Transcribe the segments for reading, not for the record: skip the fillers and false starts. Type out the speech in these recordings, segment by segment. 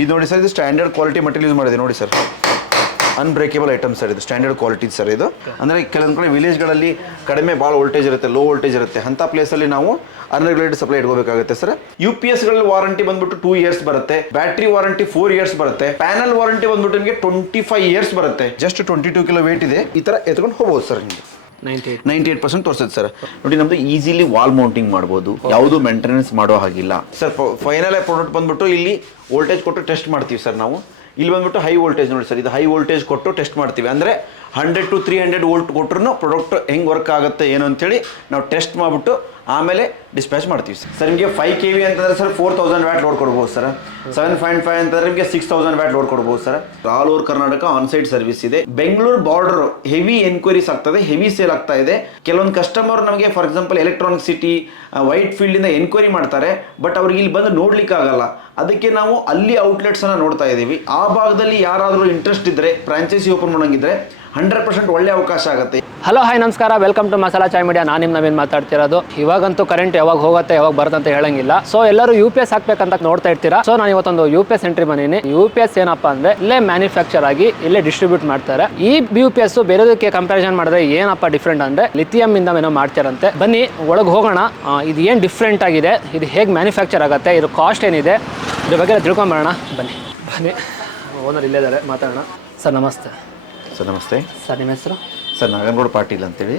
ಇದು ನೋಡಿ ಸರ್, ಇದು ಸ್ಟ್ಯಾಂಡರ್ಡ್ ಕ್ವಾಲಿಟಿ ಮಟೀರಿಯಲ್ ಯೂಸ್ ಮಾಡಿದೆ ನೋಡಿ ಸರ್. ಅನ್ಬ್ರೇಕೇಬಲ್ ಐಟಮ್ ಸರ್, ಇದು ಸ್ಟ್ಯಾಂಡರ್ಡ್ ಕ್ವಾಲಿಟಿ ಸರ್. ಇದು ಅಂದರೆ ಕೆಲವೊಂದು ಕಡೆ ವಿಲೇಜ್ಗಳಲ್ಲಿ ಕಡಿಮೆ ಭಾಳ ವೋಲ್ಟೇಜ್ ಇರುತ್ತೆ, ಲೋ ವೋಲ್ಟೇಜ್ ಇರುತ್ತೆ, ಅಂಥ ಪ್ಲೇಸಲ್ಲಿ ನಾವು ಅನ್ರೆಗ್ಯುಲೇಟೆಡ್ ಸಪ್ಲೈ ಇಟ್ಕೋಬೇಕಾಗುತ್ತೆ ಸರ್. UPS ಗಳಲ್ಲಿ ವಾರಂಟಿ ಬಂದ್ಬಿಟ್ಟು 2 years ಬರುತ್ತೆ, ಬ್ಯಾಟ್ರಿ ವಾರಂಟಿ 4 years ಬರುತ್ತೆ, ಪ್ಯಾನಲ್ ವಾರಂಟಿ ಬಂದ್ಬಿಟ್ಟು ನಿಮಗೆ 25 years ಬರುತ್ತೆ. ಜಸ್ಟ್ 22 kg ವೇಟ್ ಇದೆ, ಈ ಥರ ಎತ್ಕೊಂಡು ಹೋಗ್ಬೋದು ಸರ್. ನಿಮಗೆ 98% ತೋರಿಸುತ್ತೆ ಸರ್. ನೋಡಿ, ನಮ್ದು ಈಸಿಲಿ ವಾಲ್ ಮೌಂಟಿಂಗ್ ಮಾಡ್ಬೋದು, ಯಾವುದು ಮೇಂಟೆನೆನ್ಸ್ ಮಾಡೋ ಹಾಗಿಲ್ಲ ಸರ್. ಫೈನಲ್ ಪ್ರಾಡಕ್ಟ್ ಬಂದ್ಬಿಟ್ಟು ಇಲ್ಲಿ ವೋಲ್ಟೇಜ್ ಕೊಟ್ಟು ಟೆಸ್ಟ್ ಮಾಡ್ತೀವಿ ಸರ್ ನಾವು. ಇಲ್ಲಿ ಬಂದ್ಬಿಟ್ಟು ಹೈ ವೋಲ್ಟೇಜ್ ನೋಡಿ ಸರ್, ಇದು ಹೈ ವೋಲ್ಟೇಜ್ ಕೊಟ್ಟು ಟೆಸ್ಟ್ ಮಾಡ್ತೀವಿ. ಅಂದರೆ 100 to 300 ವೋಲ್ಟ್ ಕೊಟ್ಟರು ಪ್ರಾಡಕ್ಟ್ ಹೆಂಗೆ ವರ್ಕ್ ಆಗುತ್ತೆ ಏನು ಅಂತೇಳಿ ನಾವು ಟೆಸ್ಟ್ ಮಾಡಿಬಿಟ್ಟು ಆಮೇಲೆ ಡಿಸ್ಪ್ಯಾಚ್ ಮಾಡ್ತೀವಿ ಸರ್. ನಿಮಗೆ 5 kV ಅಂತಂದರೆ ಸರ್ 4000 ವ್ಯಾಟ್ ಲೋಡ್ ಕೊಡ್ಬೋದು ಸರ್. 7.5 ಅಂತಂದರೆ ನಿಮಗೆ 6000 ವ್ಯಾಟ್ ಲೋಡ್ ಕೊಡ್ಬೋದು sir. All over Karnataka on site service ಇದೆ. ಬೆಂಗಳೂರು ಬಾರ್ಡರ್ ಹೆವಿ ಎನ್ಕ್ವೈರೀಸ್ ಆಗ್ತದೆ, ಹೆವಿ ಸೇಲ್ ಆಗ್ತಾ ಇದೆ. ಕೆಲವೊಂದು ಕಸ್ಟಮರ್ ನಮಗೆ ಫಾರ್ ಎಕ್ಸಾಂಪಲ್ ಎಲೆಕ್ಟ್ರಾನಿಕ್ ಸಿಟಿ, ವೈಟ್ ಫೀಲ್ಡಿಂದ ಎನ್ಕ್ವೈರಿ ಮಾಡ್ತಾರೆ, ಬಟ್ ಅವ್ರಿಗೆ ಇಲ್ಲಿ ಬಂದು ನೋಡ್ಲಿಕ್ಕೆ ಆಗಲ್ಲ. ಅದಕ್ಕೆ ನಾವು ಅಲ್ಲಿ ಔಟ್ಲೆಟ್ಸನ್ನು ನೋಡ್ತಾ ಇದ್ದೀವಿ. ಆ ಭಾಗದಲ್ಲಿ ಯಾರಾದರೂ ಇಂಟ್ರೆಸ್ಟ್ ಇದ್ದರೆ, ಫ್ರಾಂಚೈಸಿ ಓಪನ್ ಮಾಡೋಂಗಿದ್ರೆ 100% ಒಳ್ಳೆ ಅವಕಾಶ ಆಗುತ್ತೆ. ಹಲೋ, ಹಾಯ್, ನಮಸ್ಕಾರ, welcome to Masala Chai media. ನಾನು ನಿಮ್ಮ ನವೀನ್ ಮಾತಾಡ್ತಿರೋದು. ಇವಾಗಂತೂ ಕರೆಂಟ್ ಯಾವಾಗ ಹೋಗುತ್ತೆ ಯಾವಾಗ ಬರುತ್ತೆ ಅಂತ ಹೇಳಂಗಿಲ್ಲ. ಸೊ ಎಲ್ಲರೂ UPS ಹಾಕ್ಬೇಕಂತ ನೋಡ್ತಾ ಇರ್ತೀರಾ. ಸೊ ನಾನು ಇವತ್ತೊಂದು UPS ಎಂಟ್ರಿ ಬಂದೀನಿ. UPS ಏನಪ್ಪಾ ಅಂದ್ರೆ ಇಲ್ಲೇ ಮ್ಯಾನುಫ್ಯಾಕ್ಚರ್ ಆಗಿ ಇಲ್ಲೇ ಡಿಸ್ಟ್ರಿಬ್ಯೂಟ್ ಮಾಡ್ತಾರೆ. ಈ UPS ಬೇರೆದಕ್ಕೆ ಕಂಪ್ಯಾರಿಸನ್ ಮಾಡಿದ್ರೆ ಏನಪ್ಪಾ ಡಿಫ್ರೆಂಟ್ ಅಂದ್ರೆ ಲಿಥಿಯಂ ಇಂದ ಏನೋ ಮಾಡ್ತಾರಂತೆ. ಬನ್ನಿ ಒಳಗೆ ಹೋಗೋಣ. ಇದು ಏನು ಡಿಫ್ರೆಂಟ್ ಆಗಿದೆ, ಇದು ಹೇಗೆ ಮ್ಯಾನುಫ್ಯಾಕ್ಚರ್ ಆಗುತ್ತೆ, ಇದು ಕಾಸ್ಟ್ ಏನಿದೆ, ಇದ್ರ ಬಗ್ಗೆ ತಿಳ್ಕೊಂಬರೋಣ. ಬನ್ನಿ ಓನರ್ ಇಲ್ಲೇ ಇದ್ದಾರೆ, ಮಾತಾಡೋಣ. ಸರ್ ನಮಸ್ತೆ. ಸರ್ ನಮಸ್ತೆ ಸರ್, ನಿಮ್ಮ ಹೆಸರು? ಸರ್ ನಾಗನಗೌಡ ಪಾಟೀಲ್ ಅಂತೇಳಿ,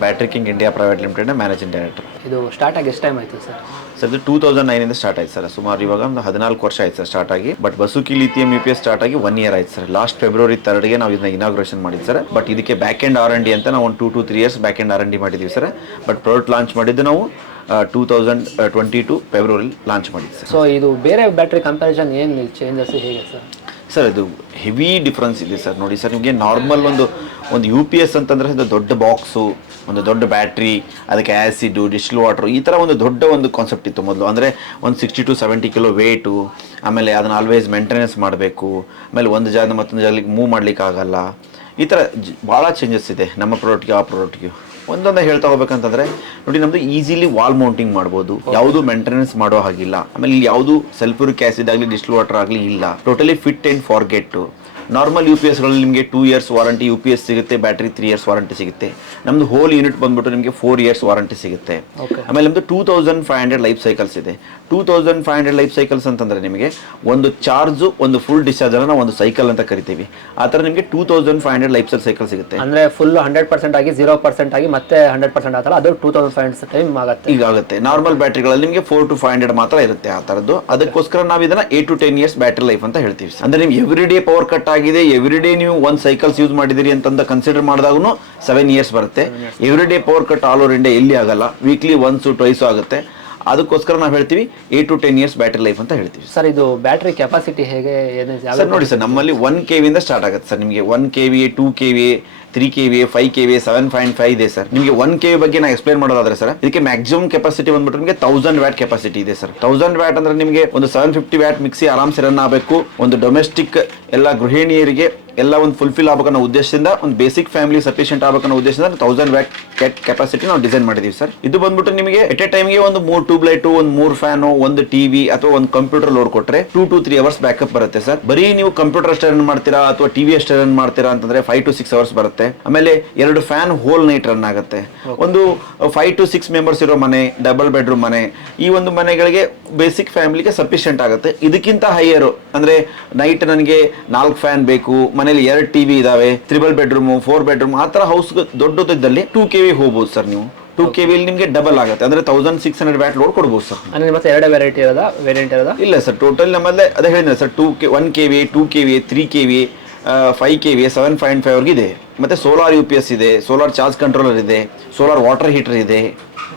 ಬ್ಯಾಟ್ರಿ ಕಿಂಗ್ ಇಂಡಿಯಾ ಪ್ರೈವೇಟ್ ಲಿಮಿಟೆಡ್ನ ಮ್ಯಾನೇಜಿಂಗ್ ಡೈರೆಕ್ಟರ್. ಇದು ಸ್ಟಾರ್ಟ್ ಆಗಿ ಎಷ್ಟು ಟೈಮ್ ಆಯಿತು ಸರ್? ಸರ್ ಇದು 2009 ಸ್ಟಾರ್ಟ್ ಆಯ್ತು ಸರ್. ಸುಮಾರು ಇವಾಗ ಒಂದು 14 ವರ್ಷ ಆಯ್ತು ಸರ್ ಸ್ಟಾರ್ಟ್ ಆಗಿ. But Basuki lithium UPS start ಆಗಿ 1 year ಆಯ್ತು ಸರ್. ಲಾಸ್ಟ್ February 3rd ನಾವು ಇದನ್ನ ಇನಾಗ್ರೇಷನ್ ಮಾಡಿದ್ವಿ ಸರ್. ಬಟ್ ಇದಕ್ಕೆ ಬ್ಯಾಕ್ ಎಂಡ್ R&D ಅಂತ ನಾವು ಒಂದು 2 to 3 years back end R&D ಮಾಡಿದ್ದೀವಿ ಸರ್. ಬಟ್ ಪ್ರಾಡಕ್ಟ್ ಲಾಂಚ್ ಮಾಡಿದ್ದು ನಾವು 2022 February ಲಾಂಚ್ ಮಾಡಿದ್ವಿ ಸರ್. ಸೊ ಇದು ಬೇರೆ ಬ್ಯಾಟ್ರಿ ಕಂಪ್ಯಾರಿಸನ್ ಏನು ಚೇಂಜಸ್ ಹೇಗೆ ಸರ್? ಸರ್ ಇದು ಹೆವಿ ಡಿಫ್ರೆನ್ಸ್ ಇದೆ ಸರ್. ನೋಡಿ ಸರ್, ನಿಮಗೆ ನಾರ್ಮಲ್ ಒಂದು UPS ಅಂತಂದರೆ ಒಂದು ದೊಡ್ಡ ಬಾಕ್ಸು, ಒಂದು ದೊಡ್ಡ ಬ್ಯಾಟ್ರಿ, ಅದಕ್ಕೆ ಆ್ಯಸಿಡು, ಡಿಸ್ಟಿಲ್ ವಾಟ್ರು, ಈ ಥರ ಒಂದು ಕಾನ್ಸೆಪ್ಟ್ ಇತ್ತು ಮೊದಲು. ಅಂದರೆ ಒಂದು 60 to 70 kg ವೇಟು, ಆಮೇಲೆ ಅದನ್ನು ಆಲ್ವೇಸ್ ಮೇಂಟೆನೆನ್ಸ್ ಮಾಡಬೇಕು, ಆಮೇಲೆ ಒಂದು ಜಾಗದಿಂದ ಮತ್ತೊಂದು ಜಾಗಕ್ಕೆ ಮೂವ್ ಮಾಡಲಿಕ್ಕೆ ಆಗಲ್ಲ. ಈ ಥರ ಭಾಳ ಚೇಂಜಸ್ ಇದೆ ನಮ್ಮ ಪ್ರಾಡಕ್ಟ್ಗೆ ಆ ಪ್ರಾಡಕ್ಟ್ಗೆ. ಒಂದೊಂದು ಹೇಳ್ತಾ ಹೋಗ್ಬೇಕಂತಂದರೆ ನೋಡಿ, ನಮ್ಮದು ಈಸಿಲಿ ವಾಲ್ ಮೌಂಟಿಂಗ್ ಮಾಡ್ಬೋದು, ಯಾವುದು ಮೇಂಟೆನೆನ್ಸ್ ಮಾಡೋ ಹಾಗಿಲ್ಲ. ಆಮೇಲೆ ಇಲ್ಲಿ ಯಾವುದು ಸಲ್ಫ್ಯೂರಿಕ್ ಆ್ಯಸಿಡ್ ಆಗಲಿ ಡಿಸ್ಟಿಲ್ ವಾಟರ್ ಆಗಲಿ ಇಲ್ಲ. Totally fit and forget. Normal UPSಗಳಲ್ಲಿ ನಿಮಗೆ 2 years ವಾರಂಟಿ UPS ಸಿಗುತ್ತೆ, ಬ್ಯಾಟ್ರಿ 3 years ವಾರಂಟಿ ಸಿಗುತ್ತೆ. ನಮ್ಮದು ಹೋಲ್ ಯೂನಿಟ್ ಬಂದ್ಬಿಟ್ಟು ನಿಮಗೆ 4 years ವಾರಂಟಿ ಸಿಗುತ್ತೆ. ಆಮೇಲೆ ನಮ್ಮದು 2500 ಲೈಫ್ ಸೈಕಲ್ಸ್ ಇದೆ. 2500 ಲೈಫ್ ಸೈಕಲ್ಸ್ ಅಂತಂದರೆ ನಿಮಗೆ ಒಂದು ಚಾರ್ಜು, ಒಂದು ಫುಲ್ ಡಿಸ್ಚಾರ್ಜನ್ನು ನಾವು ಒಂದು ಸೈಕಲ್ ಅಂತ ಕರಿತೀವಿ. ಆ ಥರ ನಿಮಗೆ 2500 ಲೈಫ್ ಸೈಕಲ್ ಸಿಗುತ್ತೆ. ಅಂದರೆ ಫುಲ್ 100% ಆಗಿ 0% ಆಗಿ ಮತ್ತೆ 100% ಆತಲ್ಲ, ಅದು 2500 ಟೈಮ್ ಆಗುತ್ತೆ. ಈಗ ಆಗುತ್ತೆ. ನಾರ್ಮಲ್ ಬ್ಯಾಟ್ರಿಗಳಲ್ಲಿ ನಿಮಗೆ 400 to 500 ಮಾತ್ರ ಇರುತ್ತೆ ಆ ಥರದ್ದು. ಅದಕ್ಕೋಸ್ಕರ ನಾವು ಇದನ್ನ 8 to 10 years ಬ್ಯಾಟ್ರಿ ಲೈಫ್ ಅಂತ ಹೇಳ್ತೀವಿ. ಅಂದರೆ ನಿಮ್ಗೆ ಎವ್ರಿ ಡೇ ಪವರ್ ಕಟ್ ಆಗಿದೆ, ಎವ್ರಿ ಡೇ ನೀವು ಒಂದು ಸೈಕಲ್ಸ್ ಯೂಸ್ ಮಾಡಿದಿರಿ ಅಂತಂದ ಕನ್ಸಿಡರ್ ಮಾಡಿದಾಗೂ 7 years ಬರುತ್ತೆ. Every day power cut all over India ಎಲ್ಲಿ ಆಗಲ್ಲ, ವೀಕ್ಲಿ 1 to 2 ಆಗುತ್ತೆ. ಅದಕ್ಕೋಸ್ಕರ ನಾವು ಹೇಳ್ತೀವಿ 8 to 10 years ಬ್ಯಾಟ್ರಿ ಲೈಫ್ ಅಂತ ಹೇಳ್ತೀವಿ. ಸರ್ ಇದು ಬ್ಯಾಟ್ರಿ ಕೆಪಾಸಿಟಿ ಹೇಗೆ ಏನಿದೆ ಸರ್? ನೋಡಿ ಸರ್, ನಮ್ಮಲ್ಲಿ 1 kV ಇಂದ ಸ್ಟಾರ್ಟ್ ಆಗುತ್ತೆ ಸರ್. ನಿಮಗೆ 1 kV, 2 kV, 3 kV, 5 kV, 7.5 ಇದೆ ಸರ್. ನಿಮಗೆ 1 kV ಬಗ್ಗೆ ನಾನು ಎಕ್ಸ್ಪ್ಲೇನ್ ಮಾಡೋದಾದ್ರೆ ಸರ್, ಇದಕ್ಕೆ ಮ್ಯಾಕ್ಸಿಮಮ್ ಕೆಪಾಸಿಟಿ ಬಂದ್ಬಿಟ್ಟು ನಿಮಗೆ 1000 ವ್ಯಾಟ್ ಕೆಪಾಸಿಟಿ ಇದೆ ಸರ್. 1000 ವ್ಯಾಟ್ ಅಂದ್ರೆ ನಿಮಗೆ ಒಂದು 750 ವ್ಯಾಟ್ ಮಿಕ್ಸಿ ಆರಾಮ್ಸೆ ರನ್ ಆಗಬೇಕು. ಒಂದು ಡೊಮೆಸ್ಟಿಕ್ ಎಲ್ಲ ಗೃಹಿಣಿಯರಿಗೆ ಎಲ್ಲ ಒಂದು ಫುಲ್ಫಿಲ್ ಆಗಬೇಕನ್ನೋ ಉದ್ದೇಶದಿಂದ, ಒಂದು ಬೇಸಿಕ್ ಫ್ಯಾಮಿಲಿ ಸಫಿಷಿಯಂಟ್ ಆಗಬೇಕನ್ನೋ ಉದ್ದೇಶದಿಂದ 1000 ವ್ಯಾಟ್ ಕೆಪಾಸಿಟಿ ನಾವು ಡಿಸೈನ್ ಮಾಡಿದೀವಿ ಸರ್. ಇದು ಬಂದ್ಬಿಟ್ಟು ನಿಮಗೆ ಎಟ್ ಎ ಟೈಮ್ಗೆ ಒಂದು 3 ಟ್ಯೂಬ್ ಲೈಟು, ಒಂದು 3 ಫ್ಯಾನು, ಒಂದು ಟಿವಿ ಅಥವಾ ಒಂದು ಕಂಪ್ಯೂಟರ್ ಲೋಡ್ ಕೊಟ್ಟರೆ 2 to 3 hours ಬ್ಯಾಕಪ್ ಬರುತ್ತೆ ಸರ್. ಬರೀ ನೀವು ಕಂಪ್ಯೂಟರ್ ಅಷ್ಟೇ ರನ್ ಮಾಡ್ತೀರಾ ಅಥವಾ ಟಿವಿ ಅಷ್ಟೇ ರನ್ ಮಾಡ್ತೀರಾ ಅಂತಂದ್ರೆ 5 to 6 hours ಬರುತ್ತೆ. ಆಮೇಲೆ 2 ಫ್ಯಾನ್ ಹೋಲ್ ನೈಟ್ ರನ್ ಆಗುತ್ತೆ. ಒಂದು 5 to 6 ಮೆಂಬರ್ಸ್ ಇರೋ ಮನೆ, ಡಬಲ್ ಬೆಡ್ರೂಮ್ ಮನೆ, ಈ ಒಂದು ಮನೆಗಳಿಗೆ ಬೇಸಿಕ್ ಫ್ಯಾಮಿಲಿಗೆ ಸಫಿಷಿಯಂಟ್ ಆಗುತ್ತೆ. ಇದಕ್ಕಿಂತ ಹೈಯರ್ ಅಂದ್ರೆ ನೈಟ್ ನನಗೆ 4 ಫ್ಯಾನ್ ಬೇಕು, ಮನೇಲಿ 2 ಟಿವಿ ಇದಾವೆ, 3 ಬೆಡ್ರೂಮ್, 4 ಬೆಡ್ರೂಮ್, ಆ ತರ ಹೌಸ್ ದೊಡ್ಡದಿದ್ದಲ್ಲಿ 2 kV ಹೋಗ್ಬೋದು ಸರ್. ನೀವು 2 kV ನಿಮಗೆ ಡಬಲ್ ಆಗುತ್ತೆ, ಅಂದ್ರೆ 1600 ವ್ಯಾಟ್ ಲೋಡ್ ಕೊಡ್ಬೋದು ಸರ್. ಅಂದ್ರೆ ಮತ್ತೆ 2 ವೇರಿಯಂಟ್ ಇರೋದಾ? ಇಲ್ಲ ಸರ್, ಟೋಟಲ್ ನಮ್ಮಲ್ಲೇ ಅದೇ ಹೇಳಿದ್ರೆ sir, 1 kV, 2 kV, 3 kV, 5 kV, 7.5 ವರೆಗೆ ಇದೆ. ಮತ್ತೆ ಸೋಲಾರ್ UPS ಇದೆ, ಸೋಲಾರ್ ಚಾರ್ಜ್ ಕಂಟ್ರೋಲರ್ ಇದೆ, ಸೋಲಾರ್ ವಾಟರ್ ಹೀಟರ್ ಇದೆ.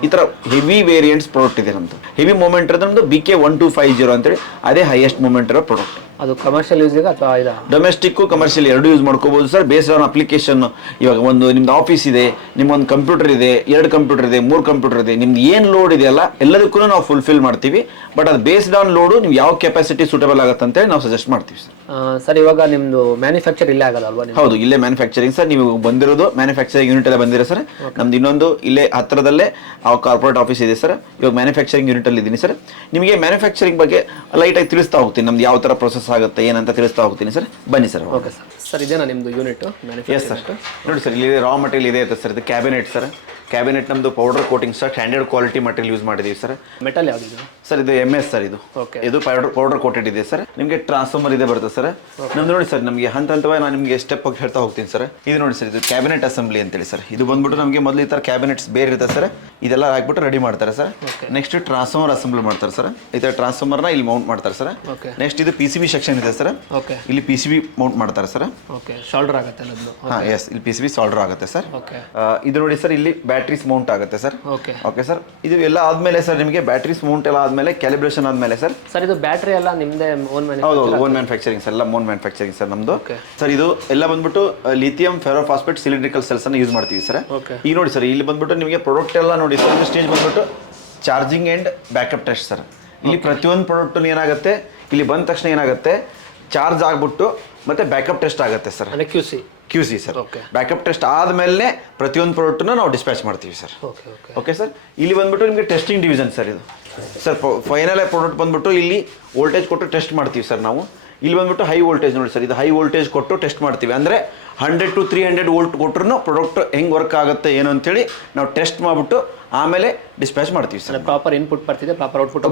ಈ ಥರ ಹೆವಿ ವೇರಿಯಂಟ್ಸ್ ಪ್ರಾಡಕ್ಟ್ ಇದೆ ನಮ್ಮದು. ಹೆವಿ ಮೂಮೆಂಟ್ ಇರೋದು ನಮ್ಮದು BK1250 ಅಂತೇಳಿ, ಅದೇ ಹೈಯೆಸ್ಟ್ ಮೂಮೆಂಟ್ ಇರೋ ಪ್ರಾಡಕ್ಟ್. ಅದು ಕಮರ್ಷಿಯಲ್ ಯೂಸ್ಗೆ ಅಥವಾ ಇದು ಡೊಮೆಸ್ಟಿಕ್ ಕಮರ್ಷಿಯಲ್ ಎರಡು ಯೂಸ್ ಮಾಡ್ಕೋಬಹುದು ಸರ್. Based on application. ಇವಾಗ ಒಂದು ನಿಮ್ದು ಆಫೀಸ್ ಇದೆ, ನಿಮ್ಗೊಂದು ಕಂಪ್ಯೂಟರ್ ಇದೆ, 2 ಕಂಪ್ಯೂಟರ್ ಇದೆ, 3 ಕಂಪ್ಯೂಟರ್ ಇದೆ, ನಿಮ್ದು ಏನು ಲೋಡ್ ಇದೆಯಲ್ಲ ಎಲ್ಲದಕ್ಕೂ ನಾವು ಫುಲ್ಫಿಲ್ ಮಾಡ್ತೀವಿ. ಬಟ್ ಅದು ಬೇಸ್ಡ್ ಆನ್ ಲೋಡು ನೀವು ಯಾವ ಕೆಪಾಸಿಟಿ ಸೂಟಬಲ್ ಆಗುತ್ತೆ ಅಂತೇಳಿ ನಾವು ಸಜೆಸ್ಟ್ ಮಾಡ್ತೀವಿ ಸರ್. ಸರ್ ಇವಾಗ ನಿಮ್ದು ಮ್ಯಾನುಫ್ಯಾಕ್ಚರ್ ಇಲ್ಲೇ ಆಗಲ್ವಾ? ಹೌದು, ಇಲ್ಲೇ ಮ್ಯಾನುಫ್ಯಾಕ್ಚರಿಂಗ್ ಸರ್. ನೀವು ಬಂದಿರೋದು ಮ್ಯಾನುಫ್ಯಾಕ್ಚರಿಂಗ್ ಯೂನಿಟ್ ಎಲ್ಲ ಬಂದಿರೋ ಸರ್. ನಮ್ದು ಇನ್ನೊಂದು ಇಲ್ಲೇ ಹತ್ರದಲ್ಲೇ ಕಾರ್ಪೊರೇಟ್ ಆಫೀಸ್ ಇದೆ ಸರ್. ಇವಾಗ ಮ್ಯಾನುಫ್ಯಾಕ್ಚರಿಂಗ್ ಯೂನಿಟ್ ಅಲ್ಲಿ ಇದ್ದೀನಿ ಸರ್. ನಿಮಗೆ ಮ್ಯಾನುಫ್ಯಾಕ್ಚರಿಂಗ್ ಬಗ್ಗೆ ಲೈಟ್ ಆಗಿ ತಿಳಿಸ್ತಾ ಹೋಗ್ತೀನಿ, ನಮ್ದು ಯಾವ ತರ ಪ್ರೊಸೆಸ್ ಪ್ರಾಸೆಸ್ ಆಗುತ್ತೆ ಏನಂತ ತಿಳಿಸ್ತಾ ಹೋಗ್ತೀನಿ ಸರ್. ಬನ್ನಿ ಸರ್. Okay sir. ಸರ್ ಇದೇನಾ ನಿಮ್ಮದು ಯೂನಿಟ್? Yes sir. ನೋಡಿ ಸರ್, ಇಲ್ಲಿ ರಾ ಮಟೀರಿಯಲ್ ಇದೆ ಸರ್. ಇದು ಕ್ಯಾಬಿನೆಟ್ ಸರ್. ಕ್ಯಾಬಿನೆಟ್ ನಮ್ಮದು powder coating sir. Standard quality material use ಮಾಡಿದ್ದೀವಿ ಸರ್. ಮೆಟಲ್ ಯಾವ್ದು ಸರ್? ಇದು MS ಸರ್. ಇದು ಇದು ಪೌಡರ್ ಕೋಟೆಡ್ ಇದೆ ಸರ್. ನಿಮಗೆ ಟ್ರಾನ್ಸ್ಫಾರ್ಮರ್ ಇದೆ ಬರುತ್ತೆ ಸರ್. ನಮ್ದು ನೋಡಿ ಸರ್, ನಮಗೆ ಹಂತವಾಗಿ ನಾನು ನಿಮಗೆ ಸ್ಟೆಪ್ ಆಗಿ ಹೇಳ್ತಾ ಹೋಗ್ತೀನಿ ಸರ್. ಇದು ನೋಡಿ ಸರ್, ಇದು ಕ್ಯಾಬಿನೆಟ್ ಅಸೆಂಬ್ಲಿ ಅಂತೇಳಿ ಸರ್. ಇದು ಬಂದ್ಬಿಟ್ಟು ನಮಗೆ ಮೊದಲು ಈ ಥರ ಕ್ಯಾಬಿನೆಟ್ಸ್ ಬೇರೆ ಇರುತ್ತೆ ಸರ್. ಇದೆಲ್ಲ ಹಾಕ್ಬಿಟ್ಟು ರೆಡಿ ಮಾಡ್ತಾರೆ ಸರ್. ನೆಕ್ಸ್ಟ್ ಟ್ರಾನ್ಸ್ಫಾರ್ಮರ್ ಅಸೆಂಬ್ಲಿ ಮಾಡ್ತಾರೆ ಸರ್. ಈ ಥರ ಟ್ರಾನ್ಸ್ಫಾರ್ಮರ್ನ ಇಲ್ಲಿ ಮೌಂಟ್ ಮಾಡ್ತಾರೆ ಸರ್. ನೆಕ್ಸ್ಟ್ ಇದು PCB ಸೆಕ್ಷನ್ ಇದೆ ಸರ್. ಇಲ್ಲಿ PCB ಮೌಂಟ್ ಮಾಡ್ತಾರೆ ಸರ್. ಶಾಲ್ಡರ್ ಆಗುತ್ತೆ. ಹಾಂ ಎಸ್, ಇಲ್ಲಿ PCB ಸಾಲ್ಡರ್ ಆಗುತ್ತೆ ಸರ್. ಇದು ನೋಡಿ ಸರ್, ಇಲ್ಲಿ ಬ್ಯಾಟ್ರೀಸ್ ಮೌಂಟ್ ಆಗುತ್ತೆ ಸರ್. Okay sir. ಇದು ಎಲ್ಲ ಆದ್ಮೇಲೆ ಸರ್, ನಿಮಗೆ ಬ್ಯಾಟ್ರೀಸ್ ಮೌಂಟ್ ಎಲ್ಲ ಆದ್ಮೇಲೆ ಕ್ಯಾಲಿಬ್ರೇಷನ್ ಆದ್ಮೇಲೆ ಸರ್. ಸರ್ ಇದು ಬ್ಯಾಟ್ರಿ ಎಲ್ಲ ನಿಮ್ಮದೇ ಓನ್ ಹೌದು, ಓನ್ ಮ್ಯಾನುಫ್ಯಾಕ್ಚರಿಂಗ್ ಸರ್. ಎಲ್ಲ ಓನ್ ಮ್ಯಾನುಫ್ಯಾಕ್ಚರಿಂಗ್ ಸರ್ ನಮ್ದು ಸರ್. ಇದು ಎಲ್ಲ ಬಂದ್ಬಿಟ್ಟು ಲಿಥಿಯಂ ಫೆರೋಫಾಸ್ಫೇಟ್ ಸಿಲಿಂಡ್ರಿಕಲ್ ಸೆಲ್ಸ್ ಅನ್ನು ಯೂಸ್ ಮಾಡ್ತೀವಿ ಸರ್. ಈಗ ನೋಡಿ ಸರ್, ಇಲ್ಲಿ ಬಂದ್ಬಿಟ್ಟು ನಿಮಗೆ ಪ್ರಾಡಕ್ಟ್ ಎಲ್ಲ ನೋಡಿ ಸರ್. ಸ್ಟೇಜ್ ಬಂದ್ಬಿಟ್ಟು charging and backup test sir. ಇಲ್ಲಿ ಪ್ರತಿಯೊಂದು ಪ್ರಾಡಕ್ಟ್ ಏನಾಗುತ್ತೆ, ಇಲ್ಲಿ ಬಂದ ತಕ್ಷಣ ಏನಾಗುತ್ತೆ, ಚಾರ್ಜ್ ಆಗ್ಬಿಟ್ಟು ಮತ್ತೆ ಬ್ಯಾಕಪ್ ಟೆಸ್ಟ್ ಆಗುತ್ತೆ sir. QC sir. Backup test ಆದಮೇಲೆ ಪ್ರತಿಯೊಂದು ಪ್ರಾಡಕ್ಟ್ನ ನಾವು ಡಿಸ್ಪ್ಯಾಚ್ ಮಾಡ್ತೀವಿ ಸರ್. Okay sir. ಇಲ್ಲಿ ಬಂದ್ಬಿಟ್ಟು ನಿಮಗೆ ಟೆಸ್ಟಿಂಗ್ ಡಿವಿಷನ್ ಸರ್. ಇದು ಸರ್ ಫೈನಲ್ ಪ್ರಾಡಕ್ಟ್ ಬಂದ್ಬಿಟ್ಟು ಇಲ್ಲಿ ವೋಲ್ಟೇಜ್ ಕೊಟ್ಟು ಟೆಸ್ಟ್ ಮಾಡ್ತೀವಿ ಸರ್ ನಾವು. ಇಲ್ಲಿ ಬಂದ್ಬಿಟ್ಟು ಹೈ ವೋಲ್ಟೇಜ್ ನೋಡಿ ಸರ್. ಇದು ಹೈ ವೋಲ್ಟೇಜ್ ಕೊಟ್ಟು ಟೆಸ್ಟ್ ಮಾಡ್ತೀವಿ. ಅಂದರೆ 100 to 300 ವೋಲ್ಟ್ ಕೊಟ್ಟರು ಪ್ರಾಡಕ್ಟ್ ಹೆಂಗೆ ವರ್ಕ್ ಆಗುತ್ತೆ ಏನು ಅಂತೇಳಿ ನಾವು ಟೆಸ್ಟ್ ಮಾಡಿಬಿಟ್ಟು ಆಮೇಲೆ ಡಿಸ್ಪ್ಯಾಚ್ ಮಾಡ್ತೀವಿ ಸರ್. ಪ್ರಾಪರ್ ಇನ್ಪುಟ್ ಬರ್ತಿದೆ, ಪ್ರಾಪರ್ ಔಟ್ಪುಟ್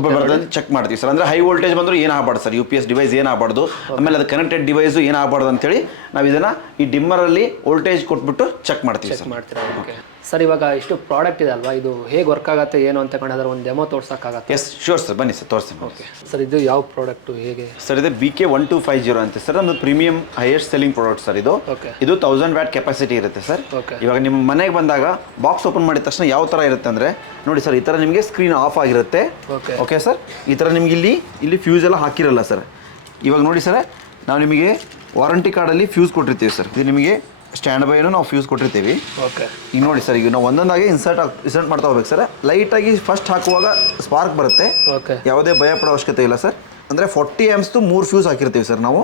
ಚೆಕ್ ಮಾಡ್ತೀವಿ ಸರ್. ಅಂದರೆ ಹೈ ವೋಲ್ಟೇಜ್ ಬಂದರೂ ಏನಾಗಬಾರ್ದು ಸರ್. UPS ಡಿವೈಸ್ ಏನಾಗಬಾರ್ದು, ಆಮೇಲೆ ಅದು ಕನೆಕ್ಟೆಡ್ ಡಿವೈಸು ಏನಾಗಬಾರ್ದು ಅಂತೇಳಿ ನಾವು ಇದನ್ನು ಈ ಡಿಮ್ಮರಲ್ಲಿ ವೋಲ್ಟೇಜ್ ಕೊಟ್ಬಿಟ್ಟು ಚೆಕ್ ಮಾಡ್ತೀವಿ ಸರ್. ಸರ್ ಇವಾಗ ಇಷ್ಟು ಪ್ರಾಡಕ್ಟ್ ಇದೆ ಅಲ್ವಾ, ಇದು ಹೇಗೆ ವರ್ಕ್ ಆಗುತ್ತೆ ಏನು ಅಂತ ಕಂಡ್ರೆ ಒಂದು ಡೆಮೋ ತೋರ್ಸೋಕ್ಕಾಗತ್ತೆ? ಎಸ್ ಶೂರ್ ಸರ್, ಬನ್ನಿ ಸರ್ ತೋರಿಸ್ತೀನಿ. Okay sir. ಇದು ಯಾವ ಪ್ರಾಡಕ್ಟು ಹೇಗೆ ಸರ್? ಇದು BK1250 ಅಂತ ಸರ್. ನಮ್ಮದು premium highest selling product sir. ಇದು 1000 ವ್ಯಾಟ್ ಕೆಪಾಸಿಟಿ ಇರುತ್ತೆ ಸರ್. ಇವಾಗ ನಿಮ್ಮ ಮನೆಗೆ ಬಂದಾಗ ಬಾಕ್ಸ್ ಓಪನ್ ಮಾಡಿದ ತಕ್ಷಣ ಯಾವ ಥರ ಇರುತ್ತೆ ಅಂದರೆ ನೋಡಿ ಸರ್, ಈ ಥರ ನಿಮಗೆ ಸ್ಕ್ರೀನ್ ಆಫ್ ಆಗಿರುತ್ತೆ. Okay sir. ಈ ಥರ ನಿಮ್ಗೆ ಇಲ್ಲಿ ಫ್ಯೂಸ್ ಎಲ್ಲ ಹಾಕಿರಲ್ಲ ಸರ್. ಇವಾಗ ನೋಡಿ ಸರ್, ನಾವು ನಿಮಗೆ ವಾರಂಟಿ ಕಾರ್ಡಲ್ಲಿ ಫ್ಯೂಸ್ ಕೊಟ್ಟಿರ್ತೀವಿ ಸರ್. ಇದು ನಿಮಗೆ ಸ್ಟ್ಯಾಂಡ್ ಬೈನು ನಾವು ಫ್ಯೂಸ್ ಕೊಟ್ಟಿರ್ತೀವಿ. ಈಗ ನೋಡಿ ಸರ್, ಈಗ ನಾವು ಒಂದೊಂದಾಗಿ ಇನ್ಸರ್ಟ್ ಮಾಡ್ತಾ ಹೋಗ್ಬೇಕು ಸರ್. ಲೈಟಾಗಿ ಫಸ್ಟ್ ಹಾಕುವಾಗ ಸ್ಪಾರ್ಕ್ ಬರುತ್ತೆ. ಯಾವುದೇ ಭಯ ಪಡೋ ಅವಶ್ಯಕತೆ ಇಲ್ಲ ಸರ್. ಅಂದರೆ 40 amps 3 ಫ್ಯೂಸ್ ಹಾಕಿರ್ತೀವಿ ಸರ್ ನಾವು.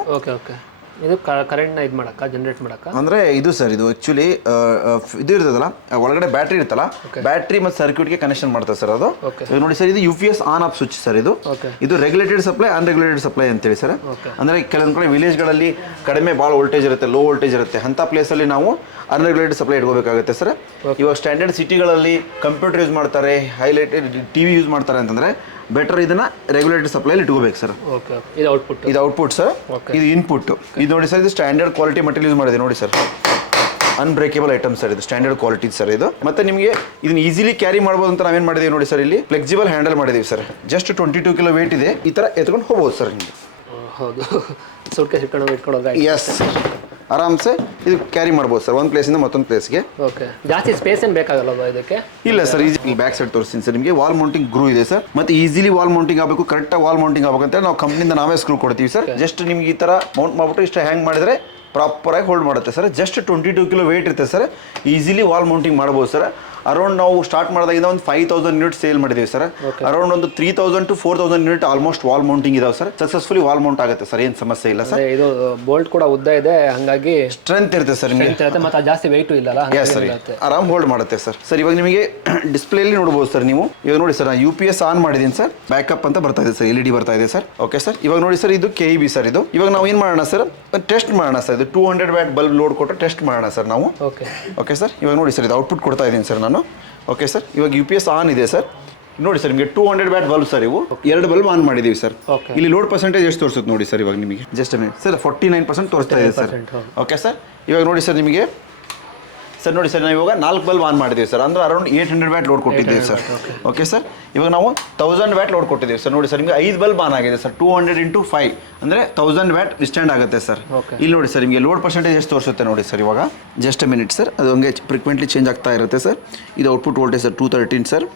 ಇದು ಕರೆಂಟ್ನ ಇದು ಮಾಡಕ್ಕ, ಜನರೇಟ್ ಮಾಡಕ್ಕ ಅಂದರೆ ಇದು ಸರ್, ಇದು ಆ್ಯಕ್ಚುಲಿ ಇದು ಇರ್ತದಲ್ಲ, ಒಳಗಡೆ ಬ್ಯಾಟ್ರಿ ಇರುತ್ತಲ್ಲ, ಬ್ಯಾಟ್ರಿ ಮತ್ತು ಸರ್ಕ್ಯೂಟ್ಗೆ ಕನೆಕ್ಷನ್ ಮಾಡ್ತಾರೆ ಸರ್ ಅದು. ನೋಡಿ ಸರ್, ಇದು UPS on off switch sir. ಇದು ರೆಗ್ಯುಲೇಟೆಡ್ ಸಪ್ಲೈ, ಅನ್ರೆಗ್ಯುಲೇಟೆಡ್ ಸಪ್ಲೈ ಅಂತೇಳಿ ಸರ್. ಅಂದರೆ ಕೆಲವೊಂದು ಕಡೆ ವಿಲೇಜ್ಗಳಲ್ಲಿ ಕಡಿಮೆ ಭಾಳ ವೋಲ್ಟೇಜ್ ಇರುತ್ತೆ, ಲೋ ವೋಲ್ಟೇಜ್ ಇರುತ್ತೆ. ಅಂಥ ಪ್ಲೇಸಲ್ಲಿ ನಾವು ಅನ್ರೆಗ್ಯುಲೇಟೆಡ್ ಸಪ್ಲೈ ಇಟ್ಕೋಬೇಕಾಗುತ್ತೆ ಸರ್. ಇವಾಗ ಸ್ಟ್ಯಾಂಡರ್ಡ್ ಸಿಟಿಗಳಲ್ಲಿ ಕಂಪ್ಯೂಟರ್ ಯೂಸ್ ಮಾಡ್ತಾರೆ, ಹೈಲೈಟೆಡ್ TV ಯೂಸ್ ಮಾಡ್ತಾರೆ ಅಂತಂದರೆ ಬೆಟರ್ ಇದನ್ನ ರೆಗ್ಯುಲೇಟೆಡ್ ಸಪ್ಲೈಲಿ ಇಟ್ಕೋಬೇಕು ಸರ್. ಇದು ಔಟ್ಪುಟ್ ಸರ್. ಇದು ಇನ್ಪುಟ್. ಇದು ನೋಡಿ ಸರ್, ಇದು ಸ್ಟ್ಯಾಂಡರ್ಡ್ ಕ್ವಾಲಿಟಿ ಮಟೀರಿಯಲ್ ಯೂಸ್ ಮಾಡಿದೆ ನೋಡಿ ಸರ್. Unbreakable item sir. ಇದು ಸ್ಟ್ಯಾಂಡರ್ಡ್ ಕ್ವಾಲಿಟಿ ಸರ್. ಇದು ಮತ್ತೆ ನಿಮಗೆ ಇದನ್ನ ಈಸಿಲಿ ಕ್ಯಾರಿ ಮಾಡ್ಬೋದು ಅಂತ ನಾವೇನು ಮಾಡಿದ್ದೀವಿ ನೋಡಿ ಸರ್, ಇಲ್ಲಿ ಫ್ಲೆಕ್ಸಿಬಲ್ ಹ್ಯಾಂಡಲ್ ಮಾಡಿದ್ದೀವಿ ಸರ್. ಜಸ್ಟ್ 22 ಕಿಲೋ ವೇಟ್ ಇದೆ. ಈ ಥರ ಎತ್ಕೊಂಡು ಹೋಗ್ಬೋದು ಸರ್. ನಿಮಗೆ ಹೌದು, ಸೂಟ್ಕೇಸ್ ಇಟ್ಕೊಂಡು ಎಸ್ ಆರಾಮ್ಸೆ ಇದು ಕ್ಯಾರಿ ಮಾಡ್ಬೋದು ಸರ್, ಒಂದು ಪ್ಲೇಸಿಂದ ಮತ್ತೊಂದು ಪ್ಲೇಸ್ಗೆ. ಜಾಸ್ತಿ ಸ್ಪೇಸ್ ಏನು ಬೇಕಾಗಲ್ಲ ಇದಕ್ಕೆ? ಇಲ್ಲ ಸರ್, ಈಸಿ ಬ್ಯಾಕ್ ಸೈಡ್ ತೋರಿಸ್ತೀನಿ ಸರ್. ನಿಮಗೆ ವಾಲ್ ಮೌಂಟಿಂಗ್ ಗ್ರೂ ಇದೆ ಸರ್. ಮತ್ತೆ ಈಸಿಲಿ ವಾಲ್ ಮೌಂಟಿಂಗ್ ಆಗಬೇಕು, ಕರೆಕ್ಟಾಗಿ ವಾಲ್ ಮೌಂಟಿಂಗ್ ಆಗಬೇಕು ಅಂತ ನಾವು ಕಂಪ್ನಿಯಿಂದ ನಾವೇ ಸ್ಕ್ರೂ ಕೊಡ್ತೀವಿ ಸರ್. ಜಸ್ಟ್ ನಿಮ್ಗೆ ಈ ಥರ ಮೌಂಟ್ ಮಾಡಿಬಿಟ್ಟು ಇಷ್ಟ ಹ್ಯಾಂಗ್ ಮಾಡಿದರೆ ಪ್ರಾಪರಾಗಿ ಹೋಲ್ಡ್ ಮಾಡುತ್ತೆ ಸರ್. ಜಸ್ಟ್ 22 ಕಿಲೋ ವೇಟ್ ಇರುತ್ತೆ ಸರ್. ಈಸಿಲಿ ವಾಲ್ ಮೌಂಟಿಂಗ್ ಮಾಡ್ಬೋದು ಸರ್. ಅರೌಂಡ್ ನಾವು ಸ್ಟಾರ್ಟ್ ಮಾಡಿದಾಗಿಂದ ಒಂದು 5000 ಯೂನಿಟ್ ಸೇಲ್ ಮಾಡಿದ್ದೀವಿ ಸರ್. ಅರೌಂಡ್ ಒಂದು 3000 to 4000 unit almost wall mounting ಇದಾವೆ ಸರ್. ಸಕ್ಸಸ್ಫುಲಿ ವಾಲ್ ಮೌಂಟ್ ಆಗುತ್ತೆ ಸರ್, ಏನು ಸಮಸ್ಯೆ ಇಲ್ಲ ಸರ್. ಇದು ಬೋಲ್ಟ್ ಕೂಡ ಉದ್ದ ಇದೆ, ಹಾಗಾಗಿ ಸ್ಟ್ರೆಂತ್ ಇರುತ್ತೆ ಸರ್. ಮತ್ತೆ ಜಾಸ್ತಿ ವೆಯ್ಟು ಇಲ್ಲ, ಆರಾಮ್ ಹೋಲ್ಡ್ ಮಾಡುತ್ತೆ ಸರ್. ಸರ್ ಇವಾಗ ನಿಮಗೆ ಡಿಸ್ಪ್ಲೇಲಿ ನೋಡ್ಬೋದು ಸರ್ ನೀವು. ಇವಾಗ ನೋಡಿ ಸರ್, ನಾನು UPS ಆನ್ ಮಾಡಿದ್ದೀನಿ ಸರ್. ಬ್ಯಾಕಪ್ ಅಂತ ಬರ್ತಾ ಇದೆ ಸರ್, LED ಬರ್ತಾ ಇದೆ ಸರ್. Okay sir. ಇವಾಗ ನೋಡಿ ಸರ್, ಇದು KEB ಸರ್. ಇದು ಇವಾಗ ನಾವು ಏನು ಮಾಡೋಣ ಸರ್, ಟೆಸ್ಟ್ ಮಾಡೋಣ ಸರ್. ಇದು 200 ವ್ಯಾಟ್ ಬಲ್ಬ್ ಲೋಡ್ ಕೊಟ್ಟು ಟೆಸ್ಟ್ ಮಾಡೋಣ ಸರ್ ನಾವು. Okay sir. ಇವಾಗ ನೋಡಿ ಸರ್, ಇದು ಔಟ್ಪುಟ್ ಕೊಡ್ತಾ ಇದ್ದೀನಿ ಸರ್ ನಾನು. Okay sir. ಇವಾಗ UPS ಆನ್ ಇದೆ ಸರ್. ನೋಡಿ ಸರ್, ನಿಮಗೆ 200 ವ್ಯಾಟ್ ಬಲ್ಬ್ ಸರ್. ಇವು 2 ಬಲ್ಬ್ ಆನ್ ಮಾಡಿದ್ದೀವಿ ಸರ್. ಇಲ್ಲಿ ಲೋಡ್ ಪರ್ಸೆಂಟೇಜ್ ಎಷ್ಟು ತೋರಿಸುತ್ತೆ ನೋಡಿ ಸರ್. ಇವಾಗ ನಿಮಗೆ ಜಸ್ಟ್ ಸರ್ 49% ತೋರಿಸ್ತಾ ಇದೆ ಸರ್. Okay sir. ಇವಾಗ ನೋಡಿ ಸರ್, ನಿಮಗೆ ಸರ್ ನೋಡಿ ಸರ್, ನಾವು ಇವಾಗ 4 ಬಲ್ಬ್ ಆನ್ ಮಾಡಿದ್ದೀವಿ ಸರ್. ಅಂದರೆ ಅರೌಂಡ್ 800 ವ್ಯಾಟ್ ಲೋಡ್ ಕೊಟ್ಟಿದ್ದೀವಿ ಸರ್. Okay sir. ಇವಾಗ ನಾವು 1000 ವ್ಯಾಟ್ ಲೋಡ್ ಕೊಟ್ಟಿದ್ದೀವಿ ಸರ್. ನೋಡಿ ಸರ್, ನಿಮಗೆ 5 ಬಲ್ಬ್ ಆನ್ ಆಗಿದೆ ಸರ್. 200 into 5 ಅಂದರೆ 1000 ವ್ಯಾಟ್ ವಿಸ್ಟ್ಯಾಂಡ್ ಆಗುತ್ತೆ ಸರ್. ಇಲ್ಲಿ ನೋಡಿ ಸರ್, ನಿಮಗೆ ಲೋಡ್ ಪರ್ಸೆಂಟೇಜ್ ಎಷ್ಟು ತೋರಿಸುತ್ತೆ ನೋಡಿ ಸರ್. ಇವಾಗ ಜಸ್ಟ್ ಮಿನಿಟ್ ಸರ್, ಅದು ಹಂಗೆ ಫ್ರೀಕ್ವೆಂಟ್ಲಿ ಚೇಂಜ್ ಆಗ್ತಾ ಇರುತ್ತೆ ಸರ್. ಇದು output voltage sir 213 sir.